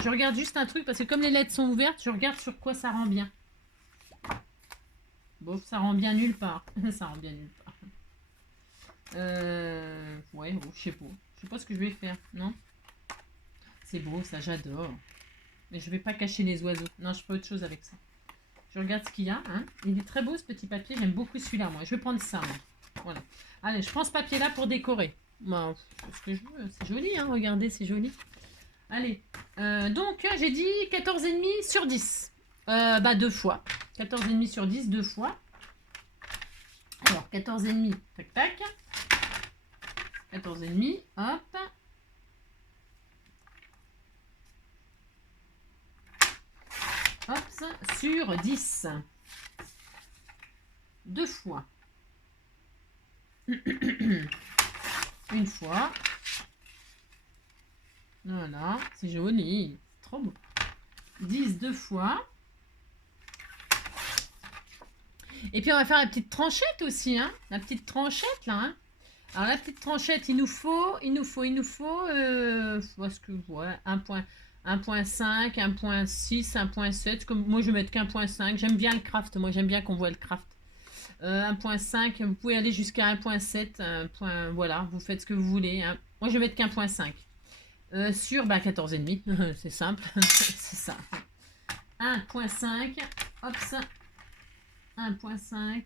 Je regarde juste un truc parce que comme les lettres sont ouvertes, je regarde sur quoi ça rend bien. Bon, ça rend bien nulle part. Ça rend bien nulle part. Ouais, bon, je sais pas. Je sais pas ce que je vais faire, non? C'est beau, ça, j'adore. Mais je vais pas cacher les oiseaux. Non, je fais autre chose avec ça. Je regarde ce qu'il y a, hein. Il est très beau, ce petit papier. J'aime beaucoup celui-là, moi. Je vais prendre ça, moi. Voilà. Allez, je prends ce papier-là pour décorer. Moi, c'est ce que je veux. C'est joli, hein. Regardez, c'est joli. Allez. Donc, j'ai dit 14,5 sur 10. Deux fois. 14,5 sur 10, deux fois. Alors, 14,5, tac, tac. 14,5, hop. Hop, sur 10. Deux fois. Une fois. Voilà, c'est joli. Trop beau. 10 deux fois. Et puis on va faire la petite tranchette aussi, hein. La petite tranchette là, hein. Alors la petite tranchette, il nous faut, parce que ouais, 1.5, 1.6, 1.7, comme moi je vais mettre qu'1.5, j'aime bien le craft, moi j'aime bien qu'on voit le craft. 1.5, vous pouvez aller jusqu'à 1.7, voilà, vous faites ce que vous voulez, hein. Moi je vais mettre qu'1.5. Sur 14,5, c'est simple, c'est ça. 1.5, hop ça, 1.5.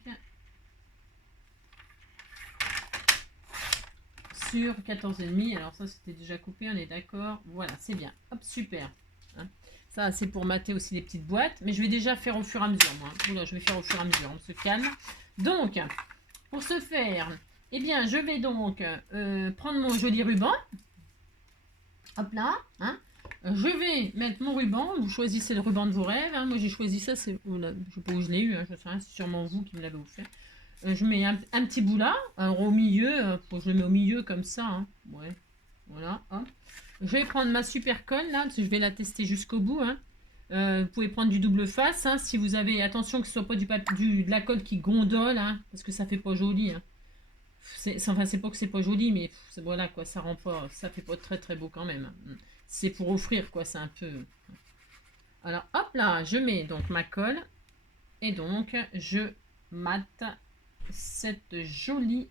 Sur 14,5. Alors ça c'était déjà coupé, on est d'accord. Voilà, c'est bien. Hop, super. Hein, ça c'est pour mater aussi les petites boîtes. Mais je vais déjà faire au fur et à mesure, moi. Oula, je vais faire au fur et à mesure. On se calme. Donc, pour ce faire, eh bien, je vais donc prendre mon joli ruban. Hop là. Hein. Je vais mettre mon ruban. Vous choisissez le ruban de vos rêves. Hein. Moi j'ai choisi ça. Je ne sais pas où je l'ai eu. Hein, je sais rien, c'est sûrement vous qui me l'avez offert. Je mets un petit bout là, alors au milieu, je le mets au milieu comme ça, hein. Ouais, voilà, hop. Je vais prendre ma super colle là, parce que je vais la tester jusqu'au bout, hein. Vous pouvez prendre du double face, hein, si vous avez, attention que ce soit pas de la colle qui gondole, hein, parce que ça fait pas joli, hein. Enfin, c'est pas que c'est pas joli, mais voilà quoi, ça rend pas, ça fait pas très très beau quand même. C'est pour offrir quoi, c'est un peu. Alors hop là, je mets donc ma colle, et donc je mate cette jolie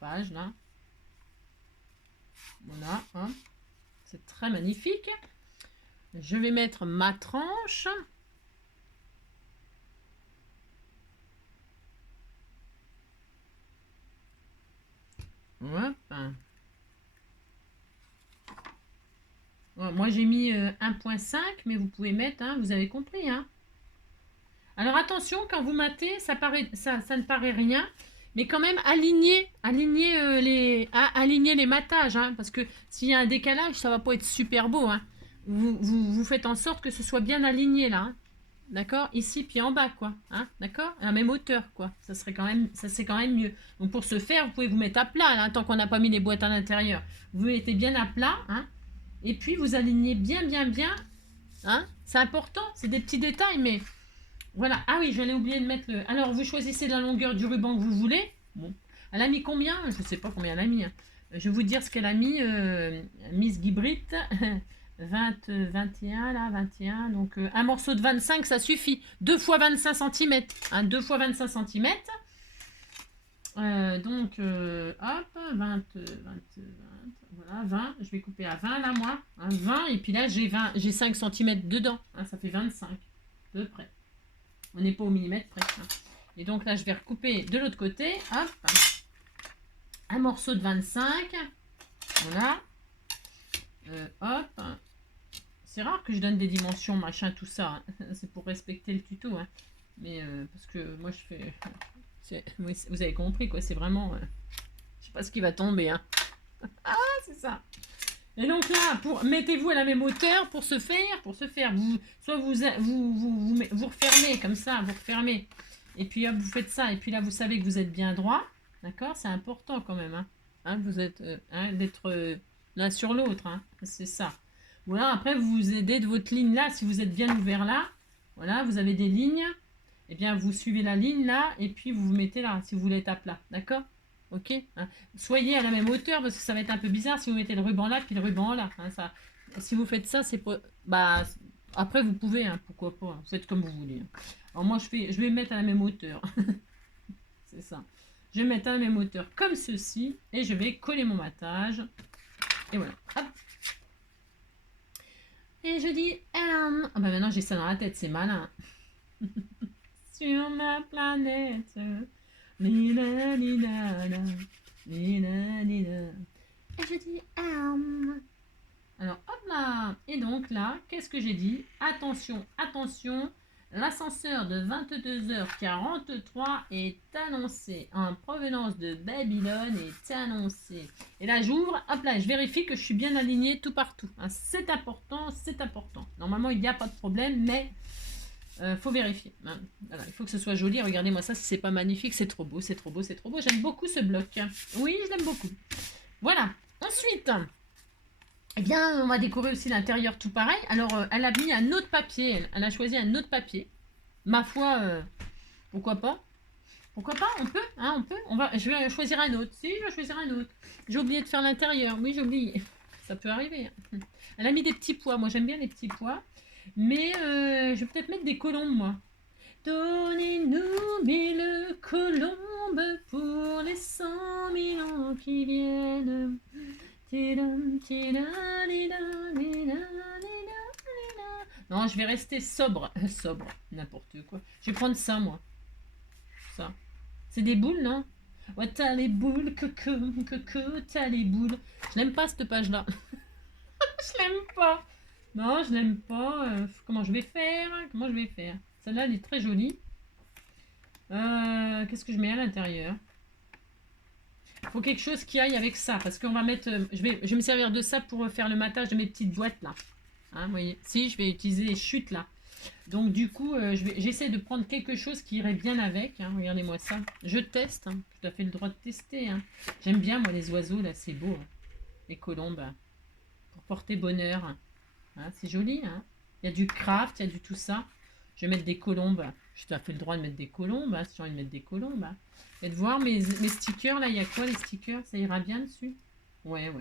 page là. Voilà, hein. C'est très magnifique. Je vais mettre ma tranche. Hop. Ouais, moi j'ai mis 1.5, mais vous pouvez mettre, hein, vous avez compris, hein. Alors attention, quand vous matez, ça ne paraît rien, mais quand même aligner les matages, hein, parce que s'il y a un décalage, ça va pas être super beau, hein. Vous faites en sorte que ce soit bien aligné là, hein. D'accord, ici puis en bas quoi, hein, d'accord, à la même hauteur quoi, ça c'est quand même mieux. Donc pour ce faire, vous pouvez vous mettre à plat là, hein, tant qu'on n'a pas mis les boîtes à l'intérieur. Vous mettez bien à plat, hein, et puis vous alignez bien, hein. C'est important, c'est des petits détails, mais voilà. Ah oui, j'allais oublier de mettre le. Alors, vous choisissez la longueur du ruban que vous voulez. Bon. Elle a mis combien? Je ne sais pas combien elle a mis, hein. Je vais vous dire ce qu'elle a mis, Miss Guibrit. 21 là, 21. Donc un morceau de 25, ça suffit. 2 fois 25 cm. Hein, 2 fois 25 cm. Donc, hop, 20, voilà, 20. Je vais couper à 20 là, moi. Hein, 20. Et puis là, j'ai 5 cm dedans. Hein, ça fait 25. De près. On n'est pas au millimètre près. Hein. Et donc là, je vais recouper de l'autre côté. Hop. Un morceau de 25. Voilà. Hop. C'est rare que je donne des dimensions, machin, tout ça. Hein. C'est pour respecter le tuto. Hein. Mais parce que moi, je fais... Oui, vous avez compris, quoi. C'est vraiment... je sais pas ce qui va tomber. Hein. Ah, c'est ça. Et donc là, mettez-vous à la même hauteur pour ce faire. Soit vous refermez comme ça, vous refermez. Et puis hop, vous faites ça. Et puis là, vous savez que vous êtes bien droit. D'accord? C'est important quand même. Hein, vous êtes d'être l'un sur l'autre. Hein, c'est ça. Voilà, après, vous vous aidez de votre ligne là. Si vous êtes bien ouvert là, voilà, vous avez des lignes. Eh bien, vous suivez la ligne là. Et puis, vous vous mettez là, si vous voulez être à plat. D'accord? Ok, hein. Soyez à la même hauteur parce que ça va être un peu bizarre si vous mettez le ruban là puis le ruban là. Hein, ça, si vous faites ça, c'est pas. Bah, après, vous pouvez, hein, pourquoi pas. Hein, vous faites comme vous voulez. Hein. Alors, moi, je vais mettre à la même hauteur. C'est ça. Je vais mettre à la même hauteur comme ceci et je vais coller mon matage. Et voilà. Hop. Et je dis. Ah bah maintenant, j'ai ça dans la tête, c'est malin. Sur ma planète. Nina, nina, nina, nina. Et je dis alors hop là. Et donc là, qu'est-ce que j'ai dit? Attention, attention. L'ascenseur de 22h43 est annoncé. En provenance de Babylone est annoncé. Et là, j'ouvre. Hop là, je vérifie que je suis bien alignée tout partout. Hein, c'est important, c'est important. Normalement, il n'y a pas de problème, mais... faut vérifier. Hein. Voilà, il faut que ce soit joli. Regardez-moi ça, si c'est pas magnifique, c'est trop beau, c'est trop beau, c'est trop beau. J'aime beaucoup ce bloc. Oui, je l'aime beaucoup. Voilà. Ensuite, eh bien, on va décorer aussi l'intérieur tout pareil. Alors, elle a mis un autre papier. Elle a choisi un autre papier. Ma foi, pourquoi pas? Pourquoi pas? On peut, hein, on peut. Je vais choisir un autre. Si, je vais choisir un autre. J'ai oublié de faire l'intérieur. Oui, j'ai oublié. Ça peut arriver. Hein. Elle a mis des petits pois. Moi, j'aime bien les petits pois. Mais je vais peut-être mettre des colombes, moi. Donnez-nous 1000 colombes pour les 100 000 ans qui viennent. Non, je vais rester sobre. Sobre, n'importe quoi. Je vais prendre ça, moi. Ça. C'est des boules, non? Ouais, t'as les boules, coco, t'as les boules. Je n'aime pas cette page-là. Je l'aime pas. Non, je l'aime pas. Comment je vais faire? Comment je vais faire? Celle-là, elle est très jolie. Qu'est-ce que je mets à l'intérieur? Il faut quelque chose qui aille avec ça. Parce qu'on va mettre... je vais me servir de ça pour faire le matage de mes petites boîtes, là. Hein, vous voyez? Si, je vais utiliser les chutes, là. Donc, du coup, j'essaie de prendre quelque chose qui irait bien avec. Hein. Regardez-moi ça. Je teste. Hein. Tout à fait le droit de tester. Hein. J'aime bien, moi, les oiseaux, là. C'est beau. Hein. Les colombes. Pour porter bonheur. Hein, c'est joli, hein. Il y a du craft, il y a du tout ça. Je vais mettre des colombes. J'ai tout à fait le droit de mettre des colombes, hein, si j'ai envie de mettre des colombes. Hein. Et de voir mes stickers, là, il y a quoi les stickers? Ça ira bien dessus? Ouais.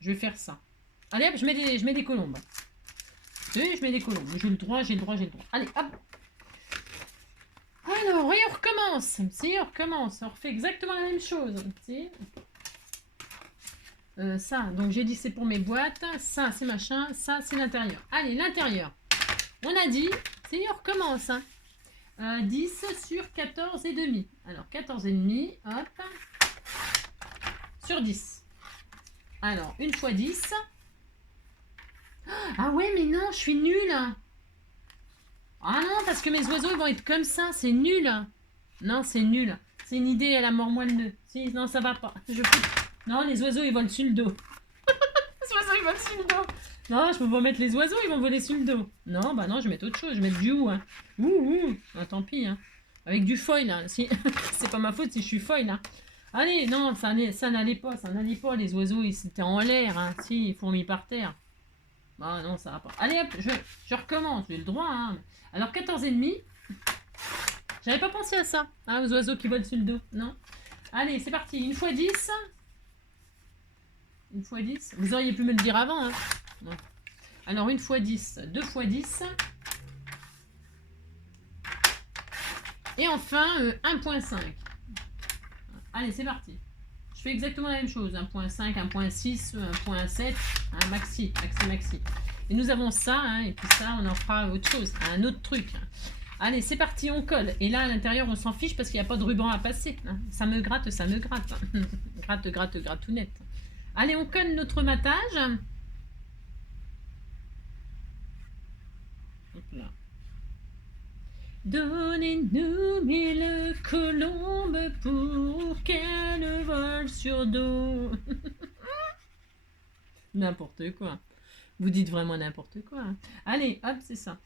Je vais faire ça. Allez, hop, je mets des colombes. Oui, je mets des colombes. J'ai le droit. Allez, hop. Alors, et on recommence. Si, on recommence. On refait exactement la même chose. Si. Ça, donc j'ai dit c'est pour mes boîtes, ça c'est machin, ça c'est l'intérieur. Allez, l'intérieur. On a dit, c'est on recommence. Hein. 10 sur 14 et demi. Alors 14 et demi, hop, sur 10. Alors, une fois 10. Ah ouais, mais non, je suis nulle. Ah non, parce que mes oiseaux ils vont être comme ça, c'est nul. Non, c'est nul. C'est une idée, elle a mord-moi le nœud. Si, non, ça va pas. Non, les oiseaux, ils volent sur le dos. Les oiseaux, ils volent sur le dos. Non, je peux pas mettre les oiseaux, ils vont voler sur le dos. Non, bah non, je vais mettre autre chose. Je vais mettre du ou. Hein. Ouh. Ah, tant pis. Hein. Avec du foil, là. Si... c'est pas ma faute si je suis foil, là. Allez, non, ça n'allait pas. Ça n'allait pas. Les oiseaux, ils étaient en l'air. Hein. Si, ils fourmis par terre. Bah non, ça va pas. Allez, hop, je recommence. J'ai le droit. Hein. Alors, 14,5. J'avais pas pensé à ça. Hein, aux oiseaux qui volent sur le dos. Non. Allez, c'est parti. Une fois 10. Une fois 10. Vous auriez pu me le dire avant. Hein. Alors, 1 fois 10, 2 fois 10. Et enfin, 1.5. Allez, c'est parti. Je fais exactement la même chose. 1.5, 1.6, 1.7, un maxi, maxi, maxi. Et nous avons ça, hein, et puis ça, on en fera autre chose, un autre truc. Allez, c'est parti, on colle. Et là, à l'intérieur, on s'en fiche parce qu'il n'y a pas de ruban à passer. Hein. Ça me gratte, ça me gratte. Gratte, gratte, gratounette. Allez, on colle notre matage. Hop là. Donnez-nous 1000 colombes pour qu'elles volent sur dos. N'importe quoi. Vous dites vraiment n'importe quoi. Hein. Allez, hop, c'est ça.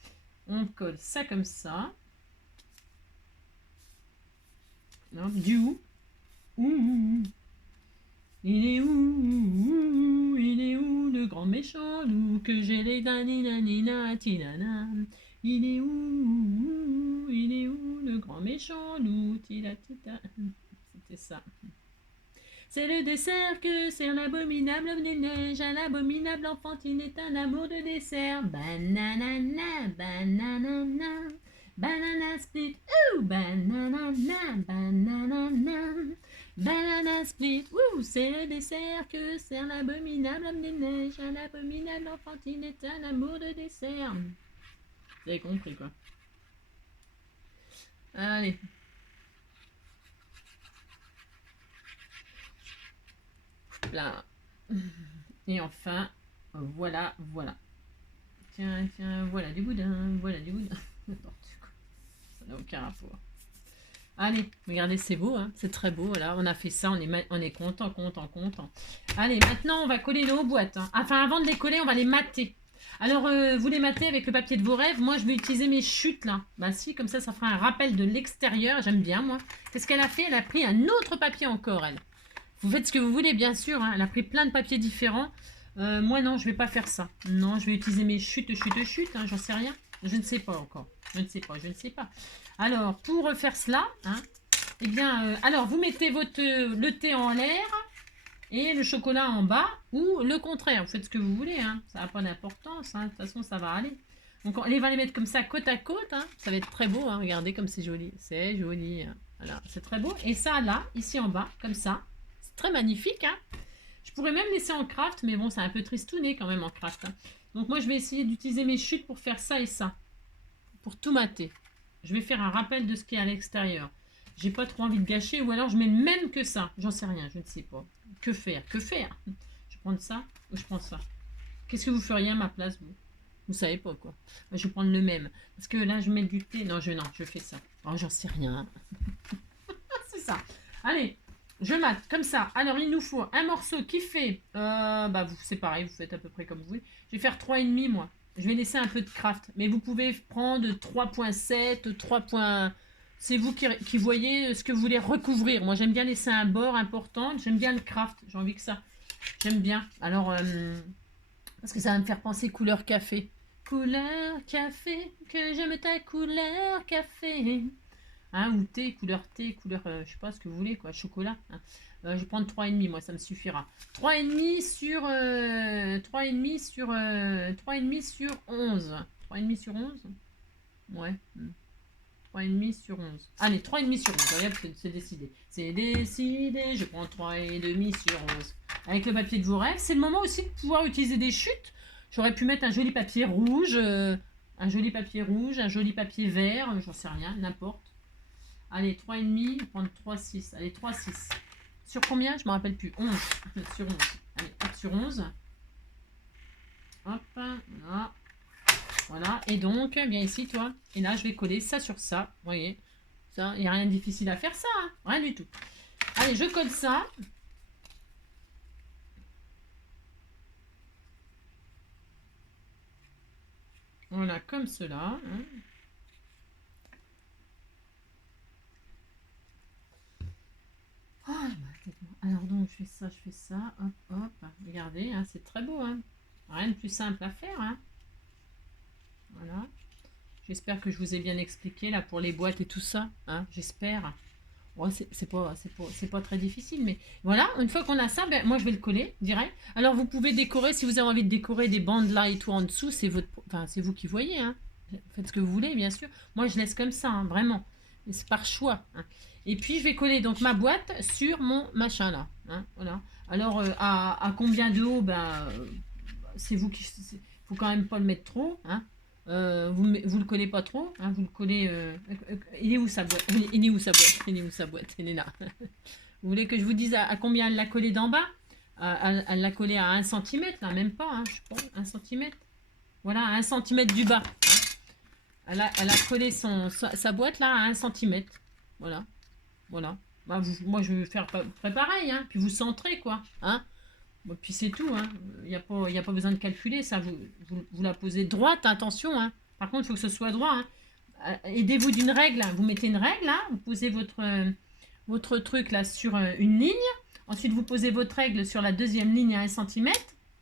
On colle ça comme ça. Non, du où? Il est où? Il est où le grand méchant loup que j'ai les daninanina tinana? Il est où? Il est où le grand méchant loup tila tita? C'était ça. C'est le dessert que sert l'abominable homme des neiges. À l'abominable enfantine est un amour de dessert. Bananana, bananana, banana split. Ouh, bananana, bananana, banana split. Ouh, c'est le dessert que sert l'abominable homme des neiges. À l'abominable enfantine est un amour de dessert. Vous avez compris quoi. Allez. Là. Et enfin, voilà, voilà. Tiens, tiens, voilà du boudin, voilà du boudin. N'importe quoi. Ça n'a aucun rapport. Allez, regardez, c'est beau, hein, c'est très beau. Voilà, on a fait ça, on est content, content, content. Allez, maintenant, on va coller nos boîtes. Hein. Enfin, avant de les coller, on va les mater. Alors, vous les matez avec le papier de vos rêves. Moi, je vais utiliser mes chutes, là. Bah si, comme ça fera un rappel de l'extérieur. J'aime bien, moi. Qu'est-ce qu'elle a fait? Elle a pris un autre papier encore, elle. Vous faites ce que vous voulez, bien sûr. Hein. Elle a pris plein de papiers différents. Moi, non, je vais pas faire ça. Non, je vais utiliser mes chutes, hein, j'en sais rien. Je ne sais pas encore. Je ne sais pas, je ne sais pas. Alors, pour faire cela, hein, eh bien, alors, vous mettez le thé en l'air et le chocolat en bas, ou le contraire. Vous faites ce que vous voulez. Hein. Ça n'a pas d'importance. Hein. De toute façon, ça va aller. Donc, on va les mettre comme ça, côte à côte. Hein. Ça va être très beau. Hein. Regardez comme c'est joli. C'est joli. Hein. Voilà, c'est très beau. Et ça, là, ici en bas, comme ça. Très magnifique, hein. Je pourrais même laisser en craft, mais bon, c'est un peu tristouné quand même en craft. Hein. Donc moi, je vais essayer d'utiliser mes chutes pour faire ça et ça. Pour tout mater. Je vais faire un rappel de ce qui est à l'extérieur. J'ai pas trop envie de gâcher, ou alors je mets le même que ça. J'en sais rien, je ne sais pas. Que faire? Que faire? Je prends ça ou je prends ça? Qu'est-ce que vous feriez à ma place, vous? Vous savez pas, quoi. Moi, je vais prendre le même. Parce que là, je mets du thé. Non, je fais ça. Oh, j'en sais rien. C'est ça. Allez. Je mate comme ça. Alors, il nous faut un morceau qui fait... c'est pareil, vous faites à peu près comme vous voulez. Je vais faire 3,5 moi. Je vais laisser un peu de craft. Mais vous pouvez prendre 3,7, 3. C'est vous qui voyez ce que vous voulez recouvrir. Moi, j'aime bien laisser un bord important. J'aime bien le craft. J'ai envie que ça. J'aime bien. Alors, parce que ça va me faire penser couleur café. Couleur café, que j'aime ta couleur café. Hein, ou couleur, je sais pas ce que vous voulez, quoi, chocolat. Hein. Je vais prendre 3,5, moi, ça me suffira. 3,5 sur 3,5 sur 3,5 sur 11. 3,5 sur 11. Ouais. 3,5 sur 11. Allez, 3,5 sur 11. Regarde, c'est décidé. C'est décidé. Je prends 3,5 sur 11. Avec le papier de vos rêves. C'est le moment aussi de pouvoir utiliser des chutes. J'aurais pu mettre un joli papier rouge. Un joli papier vert. J'en sais rien, n'importe. Allez, 3,5, prendre 3,6. Allez, 3,6. Sur combien? Je ne me rappelle plus. 11. Sur 11. Allez, hop, sur 11. Hop, voilà. Voilà. Et donc, viens ici, toi. Et là, je vais coller ça sur ça. Vous voyez? Ça, il n'y a rien de difficile à faire ça. Hein. Rien du tout. Allez, je colle ça. Voilà, comme cela. Hein. Alors donc je fais ça, hop, hop, regardez, hein, c'est très beau, hein. Rien de plus simple à faire, hein. Voilà. J'espère que je vous ai bien expliqué là pour les boîtes et tout ça, hein, j'espère. Ouais, c'est pas très difficile, mais voilà, une fois qu'on a ça, ben, moi je vais le coller direct. Alors vous pouvez décorer, si vous avez envie de décorer des bandes là et tout en dessous, enfin, c'est vous qui voyez, hein. Faites ce que vous voulez, bien sûr. Moi je laisse comme ça, hein, vraiment. C'est par choix, hein. Et puis je vais coller donc ma boîte sur mon machin là, hein, voilà. Alors à combien de haut, ben, c'est vous qui. Faut quand même pas le mettre trop, hein. Vous le collez pas trop, hein, vous le collez. Il est où sa boîte? Il est où sa boîte? Il est où sa boîte? Elle est là. Vous voulez que je vous dise à combien elle l'a collé d'en bas? Elle l'a collé à 1 cm, là, même pas, hein, je sais pas, 1 cm. Voilà, à 1 cm du bas, hein. Elle a collé sa boîte là à 1 cm. Voilà, voilà. Bah, moi je vais faire pareil, hein, puis vous centrez quoi, hein. Bon, puis c'est tout, hein. Y a pas besoin de calculer, ça. Vous la posez droite, attention, hein. Par contre, il faut que ce soit droit, hein. Aidez-vous d'une règle, hein. Vous mettez une règle, hein. Vous posez votre truc là sur une ligne. Ensuite, vous posez votre règle sur la deuxième ligne à 1 cm,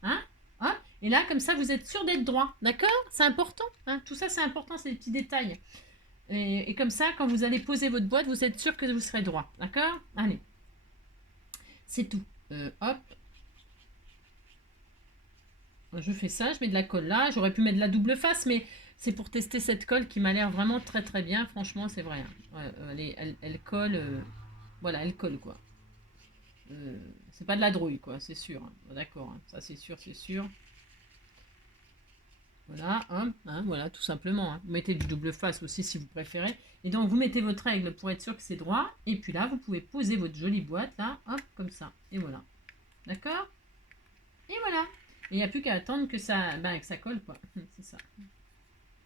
hein. Hop. Et là, comme ça, vous êtes sûr d'être droit. D'accord? C'est important, hein. Tout ça, c'est important, c'est des petits détails. Et comme ça, quand vous allez poser votre boîte, vous êtes sûr que vous serez droit. D'accord? Allez. C'est tout. Hop. Je fais ça, je mets de la colle là. J'aurais pu mettre de la double face, mais c'est pour tester cette colle qui m'a l'air vraiment très très bien. Franchement, c'est vrai, hein. Ouais, elle colle. Voilà, elle colle quoi. C'est pas de la drouille quoi, c'est sûr, hein. D'accord, hein. Ça c'est sûr, c'est sûr. Voilà, hein, voilà, tout simplement, hein. Vous mettez du double face aussi si vous préférez. Et donc vous mettez votre règle pour être sûr que c'est droit. Et puis là, vous pouvez poser votre jolie boîte là, hop, comme ça. Et voilà. D'accord? Et voilà. Et il n'y a plus qu'à attendre que ça colle quoi. C'est ça.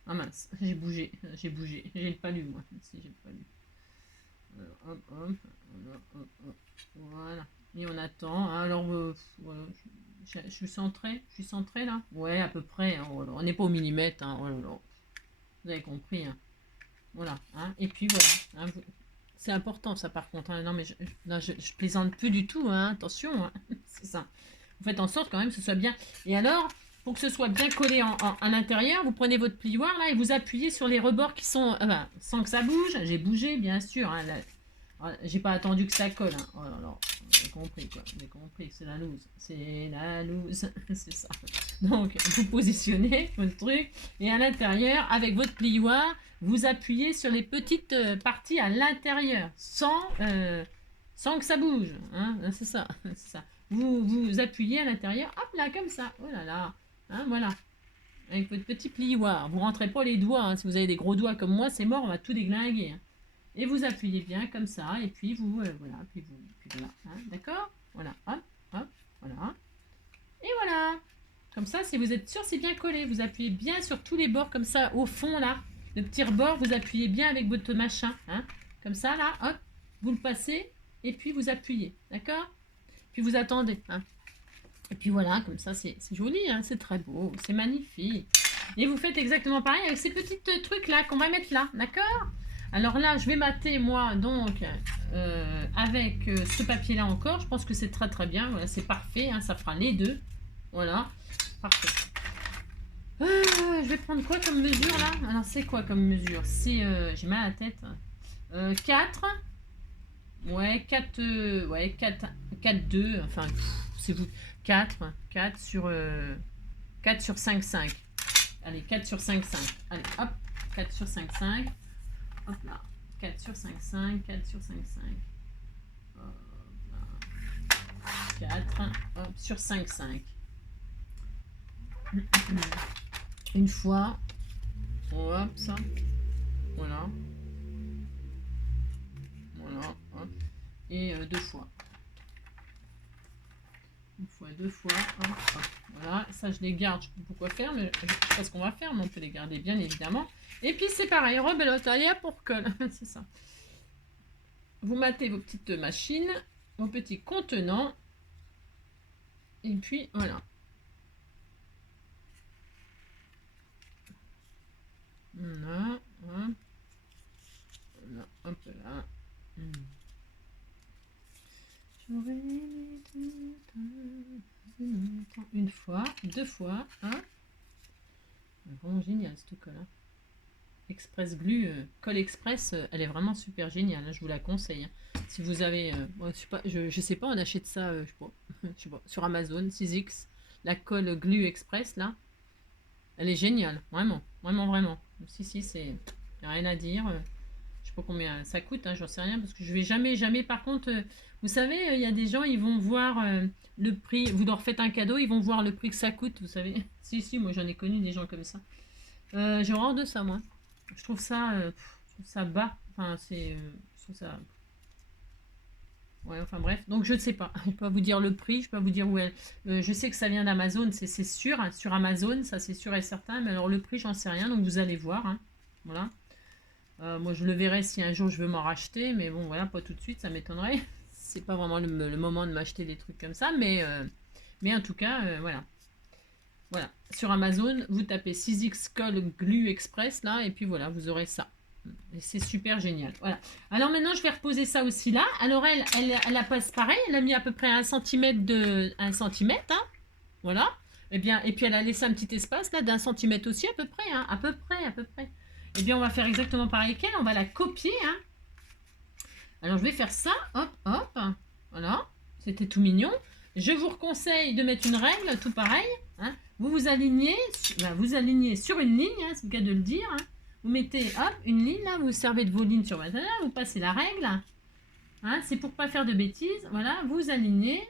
Ah mince, j'ai bougé, j'ai pas lu moi. Si j'ai pas lu. Hop, hop, voilà, hop, hop, voilà. Et on attend. Alors, voilà, je suis centré là. Ouais, à peu près, hein, voilà. On n'est pas au millimètre, hein, oh là là. Vous avez compris, hein. Voilà, hein. Et puis voilà, hein, c'est important ça par contre, hein. Non mais là, je plaisante plus du tout, hein. Attention, hein. C'est ça. Vous faites en sorte quand même que ce soit bien. Et alors, pour que ce soit bien collé à l'intérieur, vous prenez votre plioir là et vous appuyez sur les rebords qui sont... sans que ça bouge. J'ai bougé, bien sûr, hein, j'ai pas attendu que ça colle, hein. Oh là là, j'ai compris quoi. J'ai compris, c'est la loose. C'est la loose. C'est ça. Donc, vous positionnez votre truc et à l'intérieur, avec votre plioir, vous appuyez sur les petites parties à l'intérieur sans que ça bouge, hein. C'est ça. C'est ça. Vous appuyez à l'intérieur, hop là, comme ça. Oh là là. Hein, voilà. Avec votre petit plioir. Vous rentrez pas les doigts, hein. Si vous avez des gros doigts comme moi, c'est mort, on va tout déglinguer, hein. Et vous appuyez bien comme ça. Et puis voilà. Puis voilà. Hein, d'accord? Voilà. Hop, hop. Voilà. Et voilà. Comme ça, si vous êtes sûr, c'est bien collé. Vous appuyez bien sur tous les bords comme ça, au fond là. Le petit rebord, vous appuyez bien avec votre machin, hein. Comme ça, là, hop. Vous le passez. Et puis vous appuyez. D'accord? Puis vous attendez, hein. Et puis voilà, comme ça, c'est joli, hein, c'est très beau, c'est magnifique. Et vous faites exactement pareil avec ces petits trucs là qu'on va mettre là, d'accord? Alors là, je vais mater moi donc avec ce papier là encore. Je pense que c'est très très bien, voilà, c'est parfait, hein, ça fera les deux. Voilà, parfait. Je vais prendre quoi comme mesure là? Alors c'est quoi comme mesure? C'est, j'ai mal à la tête. 4. Ouais, 4, ouais, 4, 2, enfin, c'est vous. 4 sur 5, 5. Allez, 4 sur 5, 5. Allez, hop, 4 sur 5, 5. Hop là, 4 sur 5, 5, 4 sur 5, 5. Hop là. 4, hop, sur 5, 5. Une fois. Hop, ça. Voilà. Voilà. Hop. Et 2 fois. Une fois, 2 fois, hop, hop. Voilà, ça je les garde, je sais pas pourquoi faire, mais je sais pas ce qu'on va faire, mais on peut les garder bien évidemment. Et puis c'est pareil, rebelote, allez pour colle, c'est ça. Vous matez vos petites machines, vos petits contenants, et puis voilà. Voilà, voilà, voilà, hop là. Une fois, 2 fois, hein. Vraiment génial ce truc là. Express Glue, Colle Express, elle est vraiment super géniale, hein, je vous la conseille. Hein. Si vous avez, je sais pas, on achète ça, je sais pas, sur Amazon, 6X, la Colle Glue Express, là, elle est géniale, vraiment, vraiment, vraiment. Si, c'est, y a rien à dire. Je sais pas combien ça coûte, hein, j'en sais rien, parce que je vais jamais, jamais, par contre, vous savez, il y a des gens, ils vont voir le prix, vous leur faites un cadeau, ils vont voir le prix que ça coûte, vous savez. Si, moi j'en ai connu des gens comme ça. J'ai horreur de ça, moi. Je trouve ça bas. Enfin, je trouve ça. Ouais, enfin bref. Donc je ne sais pas. Je ne peux pas vous dire le prix, je ne peux pas vous dire où elle. Je sais que ça vient d'Amazon, c'est sûr. Hein, sur Amazon, ça c'est sûr et certain. Mais alors le prix, j'en sais rien. Donc vous allez voir. Hein, voilà. Moi je le verrai si un jour je veux m'en racheter. Mais bon, voilà, pas tout de suite, ça m'étonnerait. C'est pas vraiment le moment de m'acheter des trucs comme ça. Mais en tout cas, voilà. Voilà, sur Amazon, vous tapez 6X Colle Glue Express, là, et puis voilà, vous aurez ça. Et c'est super génial. Voilà. Alors maintenant, je vais reposer ça aussi là. Alors elle la passe pareil, elle a mis à peu près 1 cm de 1 cm, hein. Voilà. Et bien, et puis elle a laissé un petit espace là d'1 cm aussi à peu près, hein. À peu près. Et bien, on va faire exactement pareil qu'elle. On va la copier, hein. Alors je vais faire ça, hop, hop. Voilà. C'était tout mignon. Je vous conseille de mettre une règle, tout pareil. Hein. Vous alignez sur une ligne, hein, c'est le cas de le dire. Hein. Vous mettez hop, une ligne, là, vous servez de vos lignes sur votre... Vous passez la règle. Hein, c'est pour pas faire de bêtises. Voilà, vous alignez.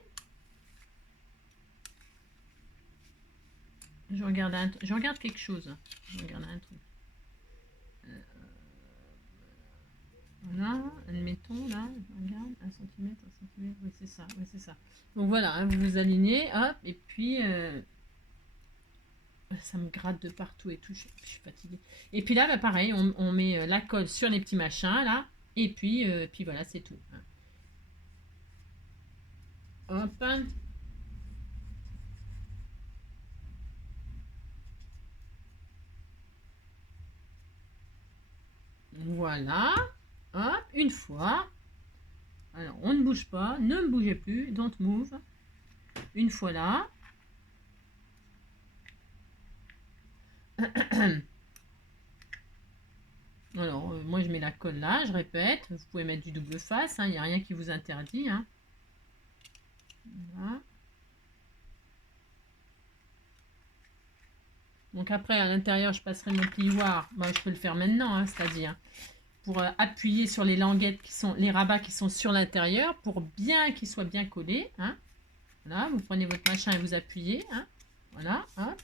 Je regarde quelque chose. Je regarde un truc. Voilà, admettons, là, je regarde, 1 cm, oui, c'est ça. Donc voilà, hein, vous vous alignez, hop, et puis... ça me gratte de partout et tout, je suis fatiguée. Et puis là, bah, pareil, on met la colle sur les petits machins, là, et puis voilà, c'est tout. Hop. Voilà. Hop, une fois. Alors, on ne bouge pas, ne bougez plus, don't move. Une fois là. Alors, moi je mets la colle là, je répète. Vous pouvez mettre du double face, il n'y a rien qui vous interdit. Hein. Voilà. Donc après, à l'intérieur, je passerai mon plioir. Moi, je peux le faire maintenant, hein, c'est-à-dire pour appuyer sur les languettes qui sont, les rabats qui sont sur l'intérieur, pour bien qu'ils soient bien collés. Hein. Voilà, vous prenez votre machin et vous appuyez. Hein. Voilà, hop.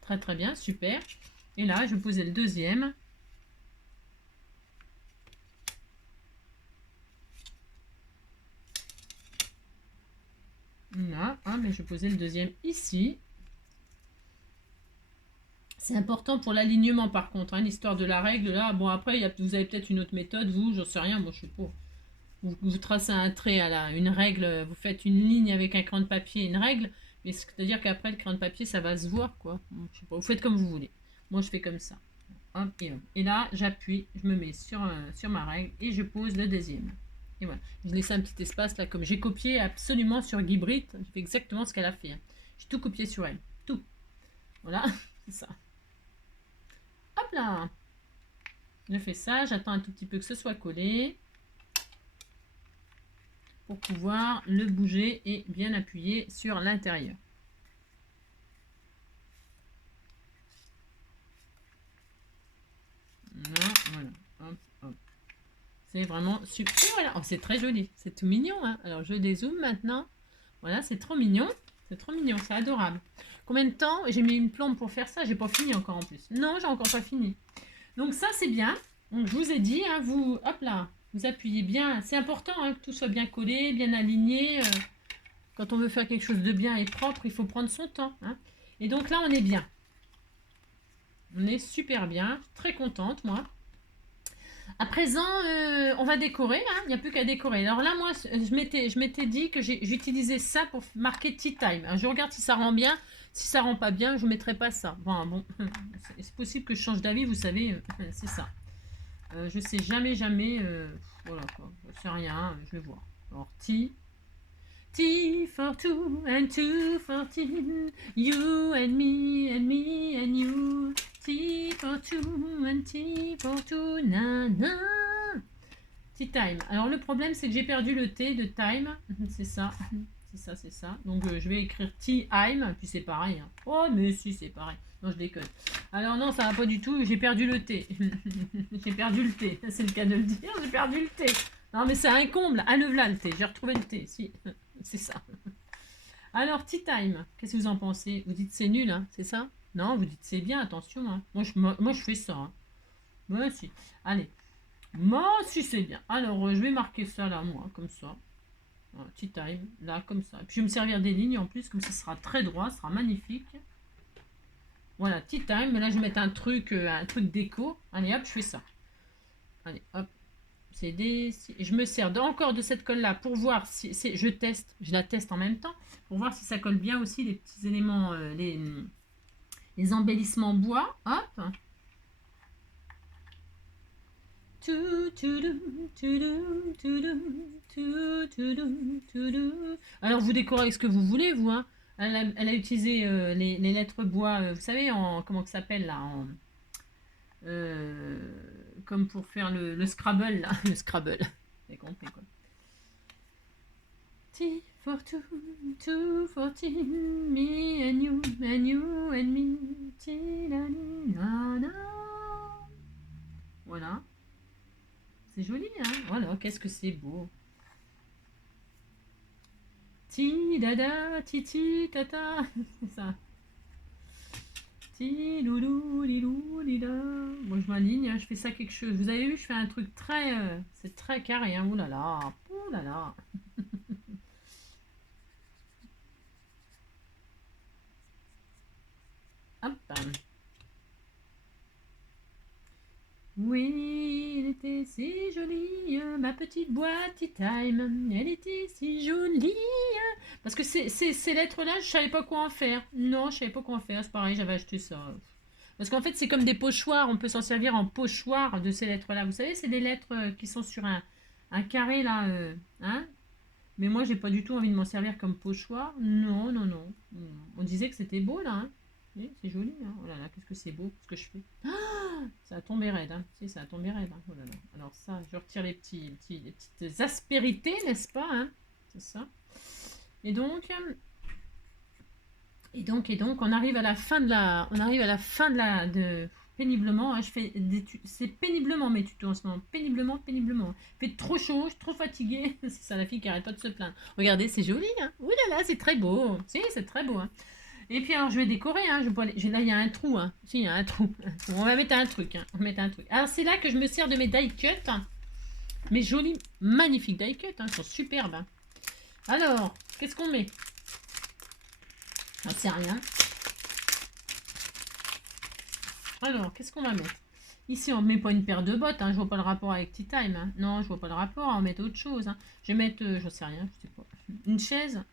Très très bien, super. Et là, je vais poser le deuxième. Là, hein, mais je vais poser le deuxième ici. C'est important pour l'alignement par contre, hein, l'histoire de la règle là. Bon après, vous avez peut-être une autre méthode, vous, j'en sais rien, moi je sais pas. Vous tracez un trait à une règle, vous faites une ligne avec un crayon de papier, une règle, mais c'est-à-dire qu'après le crayon de papier ça va se voir quoi. Je sais pas, vous faites comme vous voulez. Moi je fais comme ça. Hop, et là j'appuie, je me mets sur ma règle et je pose le deuxième. Et voilà, je laisse un petit espace là, comme j'ai copié absolument sur Guy Brit, je fais exactement ce qu'elle a fait. Hein. J'ai tout copié sur elle, tout. Voilà, c'est ça. Hop là, je fais ça, j'attends un tout petit peu que ce soit collé pour pouvoir le bouger et bien appuyer sur l'intérieur. Voilà, hop, hop. C'est vraiment super. Voilà, oh, c'est très joli, c'est tout mignon. Hein. Alors je dézoome maintenant. Voilà, c'est trop mignon. C'est trop mignon, c'est adorable. Combien de temps? J'ai mis une plombe pour faire ça, j'ai pas fini encore en plus. Non, j'ai encore pas fini. Donc ça c'est bien. Donc je vous ai dit, hein, vous, hop là, vous appuyez bien. C'est important hein, que tout soit bien collé, bien aligné. Quand on veut faire quelque chose de bien et propre, il faut prendre son temps. Hein. Et donc là on est bien. On est super bien, très contente moi. À présent, on va décorer, hein. Il n'y a plus qu'à décorer. Alors là, moi, je m'étais dit que j'utilisais ça pour marquer Tea Time. Alors, je regarde si ça rend bien. Si ça rend pas bien, je ne mettrai pas ça. Bon, c'est possible que je change d'avis, vous savez, c'est ça. Je sais jamais, voilà quoi, je sais rien, je vais voir. Alors, Tea for two and two for tea, you and me and you. Tea for two and tea for two, nana. Tea time. Alors le problème c'est que j'ai perdu le T de time. C'est ça. C'est ça, c'est ça. Donc je vais écrire tea time. Puis c'est pareil. Hein. Oh mais si c'est pareil. Non je déconne. Alors non ça va pas du tout. J'ai perdu le T. J'ai perdu le T. C'est le cas de le dire. J'ai perdu le T. Non mais c'est un comble. Ah le voilà le T. J'ai retrouvé le T. Si. C'est ça. Alors tea time. Qu'est-ce que vous en pensez? Vous dites c'est nul. Hein, c'est ça? Non vous dites c'est bien. Attention. Hein. Moi je fais ça. Hein. Moi si. Allez. Moi, si c'est bien. Alors, je vais marquer ça là, moi, comme ça. Voilà, tea time, là, comme ça. Et puis, je vais me servir des lignes en plus, comme ça sera très droit, ça sera magnifique. Voilà, tea time. Mais là, je vais mettre un truc déco. Allez, hop, je fais ça. Allez, hop. Je me sers encore de cette colle-là pour voir si... je la teste en même temps, pour voir si ça colle bien aussi les petits éléments, les embellissements bois. Hop. Alors vous décorez avec ce que vous voulez, vous. Hein. Elle a utilisé les lettres bois, vous savez, comment ça s'appelle là comme pour faire le Scrabble, là. Le Scrabble. Vous avez compris quoi. Tea for two, two for tea, me and you and me. Voilà. C'est joli, hein. Voilà, qu'est-ce que c'est beau. Ti dada, titi tata. C'est ça. Ti loulou, lilou, lila. Bon, je m'aligne, hein, je fais ça quelque chose. Vous avez vu, je fais un truc très... c'est très carré, hein. Ouh là là. Ouh là là. Hop. Oui, elle était si jolie, ma petite boîte tea time. Elle était si jolie. Parce que ces lettres-là, je savais pas quoi en faire. Non, je savais pas quoi en faire. C'est pareil, j'avais acheté ça. Parce qu'en fait, c'est comme des pochoirs. On peut s'en servir en pochoir de ces lettres-là. Vous savez, c'est des lettres qui sont sur un carré là. Hein. Mais moi, j'ai pas du tout envie de m'en servir comme pochoir. Non, non, non. On disait que c'était beau là. Hein. Oui, c'est joli. Hein. Oh là là, qu'est-ce que c'est beau ce que je fais. Ah, ça a tombé raide. Hein. Si, ça a tombé raide. Hein. Oh là là. Alors ça, je retire les petites aspérités, n'est-ce pas hein. C'est ça. Et donc, on arrive à la fin péniblement. Hein, c'est péniblement mes tutos en ce moment. Péniblement. Il fait trop chaud, je suis trop fatiguée. C'est ça la fille qui arrête pas de se plaindre. Regardez, c'est joli. Hein. Ouh là là, c'est très beau. Si, c'est très beau. Hein. Et puis alors je vais décorer, hein. Là il y a un trou, hein. Si, il y a un trou. On va mettre un truc, hein. Alors c'est là que je me sers de mes die cuts, hein. Mes jolis, magnifiques die cuts, hein. Ils sont superbes. Hein. Alors, qu'est-ce qu'on met? J'en sais rien. Alors, qu'est-ce qu'on va mettre? Ici, on ne met pas une paire de bottes, hein. Je vois pas le rapport avec Tea Time. Hein. Non, je vois pas le rapport, on va mettre autre chose. Hein. Je vais mettre, j'en sais rien, je sais pas. Une chaise?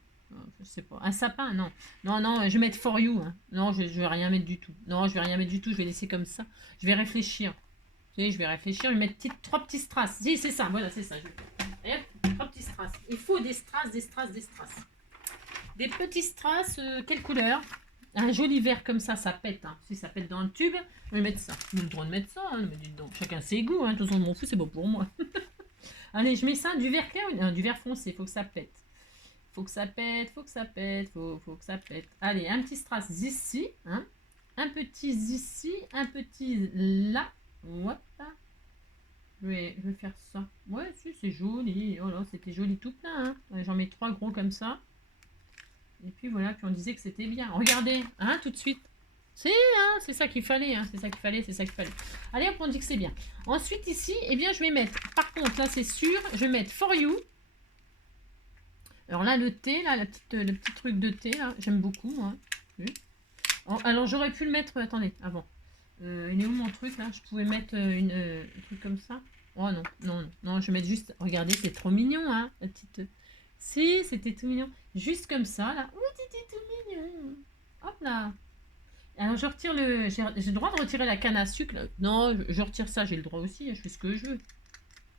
Je sais pas. Un sapin? Non. Non, je vais mettre For You. Hein. Non, je vais rien mettre du tout. Non, je vais rien mettre du tout. Je vais laisser comme ça. Je vais réfléchir. Vous savez, je vais réfléchir. Je vais mettre trois petits strass. Si, c'est ça. Voilà, c'est ça. Et hop, 3 petits strass. Il faut des strass. Des petits strass. Quelle couleur? Un joli vert comme ça pète. Hein. Si ça pète dans le tube, je vais mettre ça. Vous avez le droit de mettre ça. Hein. Mais dites donc, chacun ses goûts. Hein. De toute façon, je m'en fous. C'est bon pour moi. Allez, je mets ça. Du vert clair, du vert foncé. Il faut que ça pète. Faut que ça pète. Allez, un petit strass ici, hein. Un petit ici, un petit là. Hop. Je vais faire ça. Ouais, si, c'est joli. Oh là, c'était joli tout plein. Hein. J'en mets 3 gros comme ça. Et puis voilà, puis on disait que c'était bien. Regardez, hein, tout de suite. C'est ça qu'il fallait. Hein. C'est ça qu'il fallait. Allez, hop, on dit que c'est bien. Ensuite, ici, eh bien, je vais mettre, par contre, là, c'est sûr, je vais mettre For You. Alors là, le thé, là, le petit truc de thé, là, j'aime beaucoup, moi. Alors, j'aurais pu le mettre... Attendez, avant. Il est où mon truc, là? Je pouvais mettre un truc comme ça. Oh non, je vais mettre juste... Regardez, c'est trop mignon, hein, la petite... Si, c'était tout mignon. Juste comme ça, là. Oui, c'était tout mignon. Hop là. Alors, je retire le... J'ai le droit de retirer la canne à sucre, là. Non, je retire ça, j'ai le droit aussi, hein, je fais ce que je veux.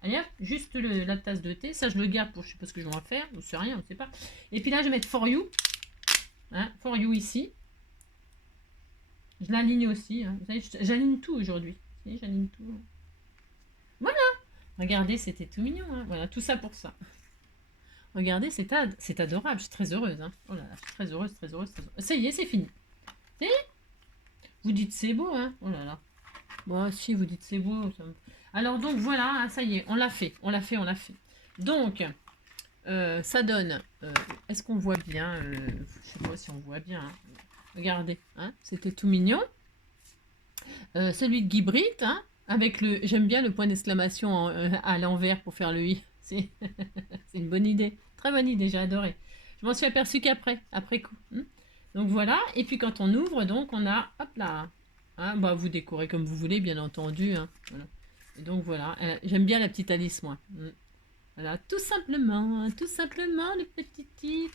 Allez hop, juste la tasse de thé. Ça, je le garde pour je sais pas ce que je vais en faire. Je sais rien, on ne sait pas. Et puis là, je vais mettre For You. Hein, For You ici. Je l'aligne aussi. Hein. Vous savez, j'aligne tout aujourd'hui. Vous voyez, j'aligne tout. Hein. Voilà. Regardez, c'était tout mignon. Hein. Voilà, tout ça pour ça. Regardez, c'est adorable. Je suis très heureuse. Hein. Oh là là, je suis très heureuse, très heureuse, très heureuse. Ça y est, c'est fini. Ça y est. Vous dites c'est beau, hein. Oh là là. Bon, si, vous dites c'est beau. Alors donc, voilà, hein, ça y est, on l'a fait. On l'a fait, on l'a fait. Donc, ça donne... Est-ce qu'on voit bien je sais pas si on voit bien. Hein. Regardez, hein, c'était tout mignon. Celui de Guy Brite, hein, avec le... J'aime bien le point d'exclamation à l'envers pour faire le i. C'est une bonne idée. Très bonne idée, j'ai adoré. Je m'en suis aperçue après coup. Hein. Donc voilà, et puis quand on ouvre, donc on a... Hop là. Hein, bah, vous décorez comme vous voulez, bien entendu. Hein, voilà. Et donc voilà, j'aime bien la petite Alice, moi. Voilà, tout simplement, le petit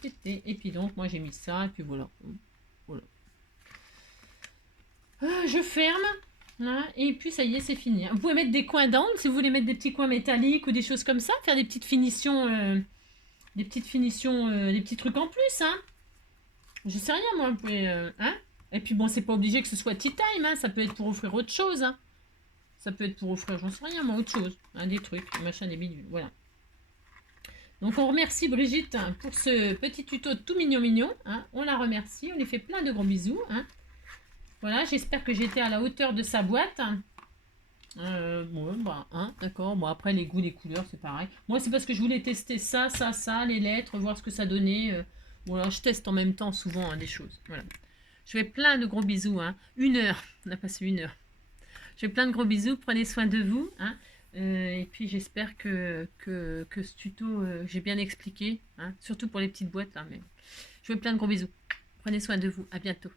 tété. Et puis donc, moi j'ai mis ça, et puis voilà. Voilà. Je ferme. Hein, et puis ça y est, c'est fini. Vous pouvez mettre des coins d'angle si vous voulez mettre des petits coins métalliques ou des choses comme ça, faire des petites finitions, des petits trucs en plus. Hein. Je sais rien, moi. Vous pouvez, hein. Et puis bon, c'est pas obligé que ce soit tea time. Hein, ça peut être pour offrir autre chose. Hein. Ça peut être pour offrir, j'en sais rien, moi, autre chose. Hein, des trucs, machin, des bidules. Voilà. Donc on remercie Brigitte hein, pour ce petit tuto tout mignon. Hein. On la remercie, on lui fait plein de gros bisous. Hein. Voilà, j'espère que j'étais à la hauteur de sa boîte. Bon, bah, hein, d'accord. Bon, après, les goûts, les couleurs, c'est pareil. Moi, c'est parce que je voulais tester ça, les lettres, voir ce que ça donnait. Voilà, je teste en même temps souvent hein, des choses. Voilà. Je fais plein de gros bisous. Hein. 1 heure, on a passé 1 heure. Je fais plein de gros bisous, prenez soin de vous. Hein. Et puis, j'espère que ce tuto, j'ai bien expliqué. Hein, surtout pour les petites boîtes. Là, mais je fais plein de gros bisous. Prenez soin de vous. À bientôt.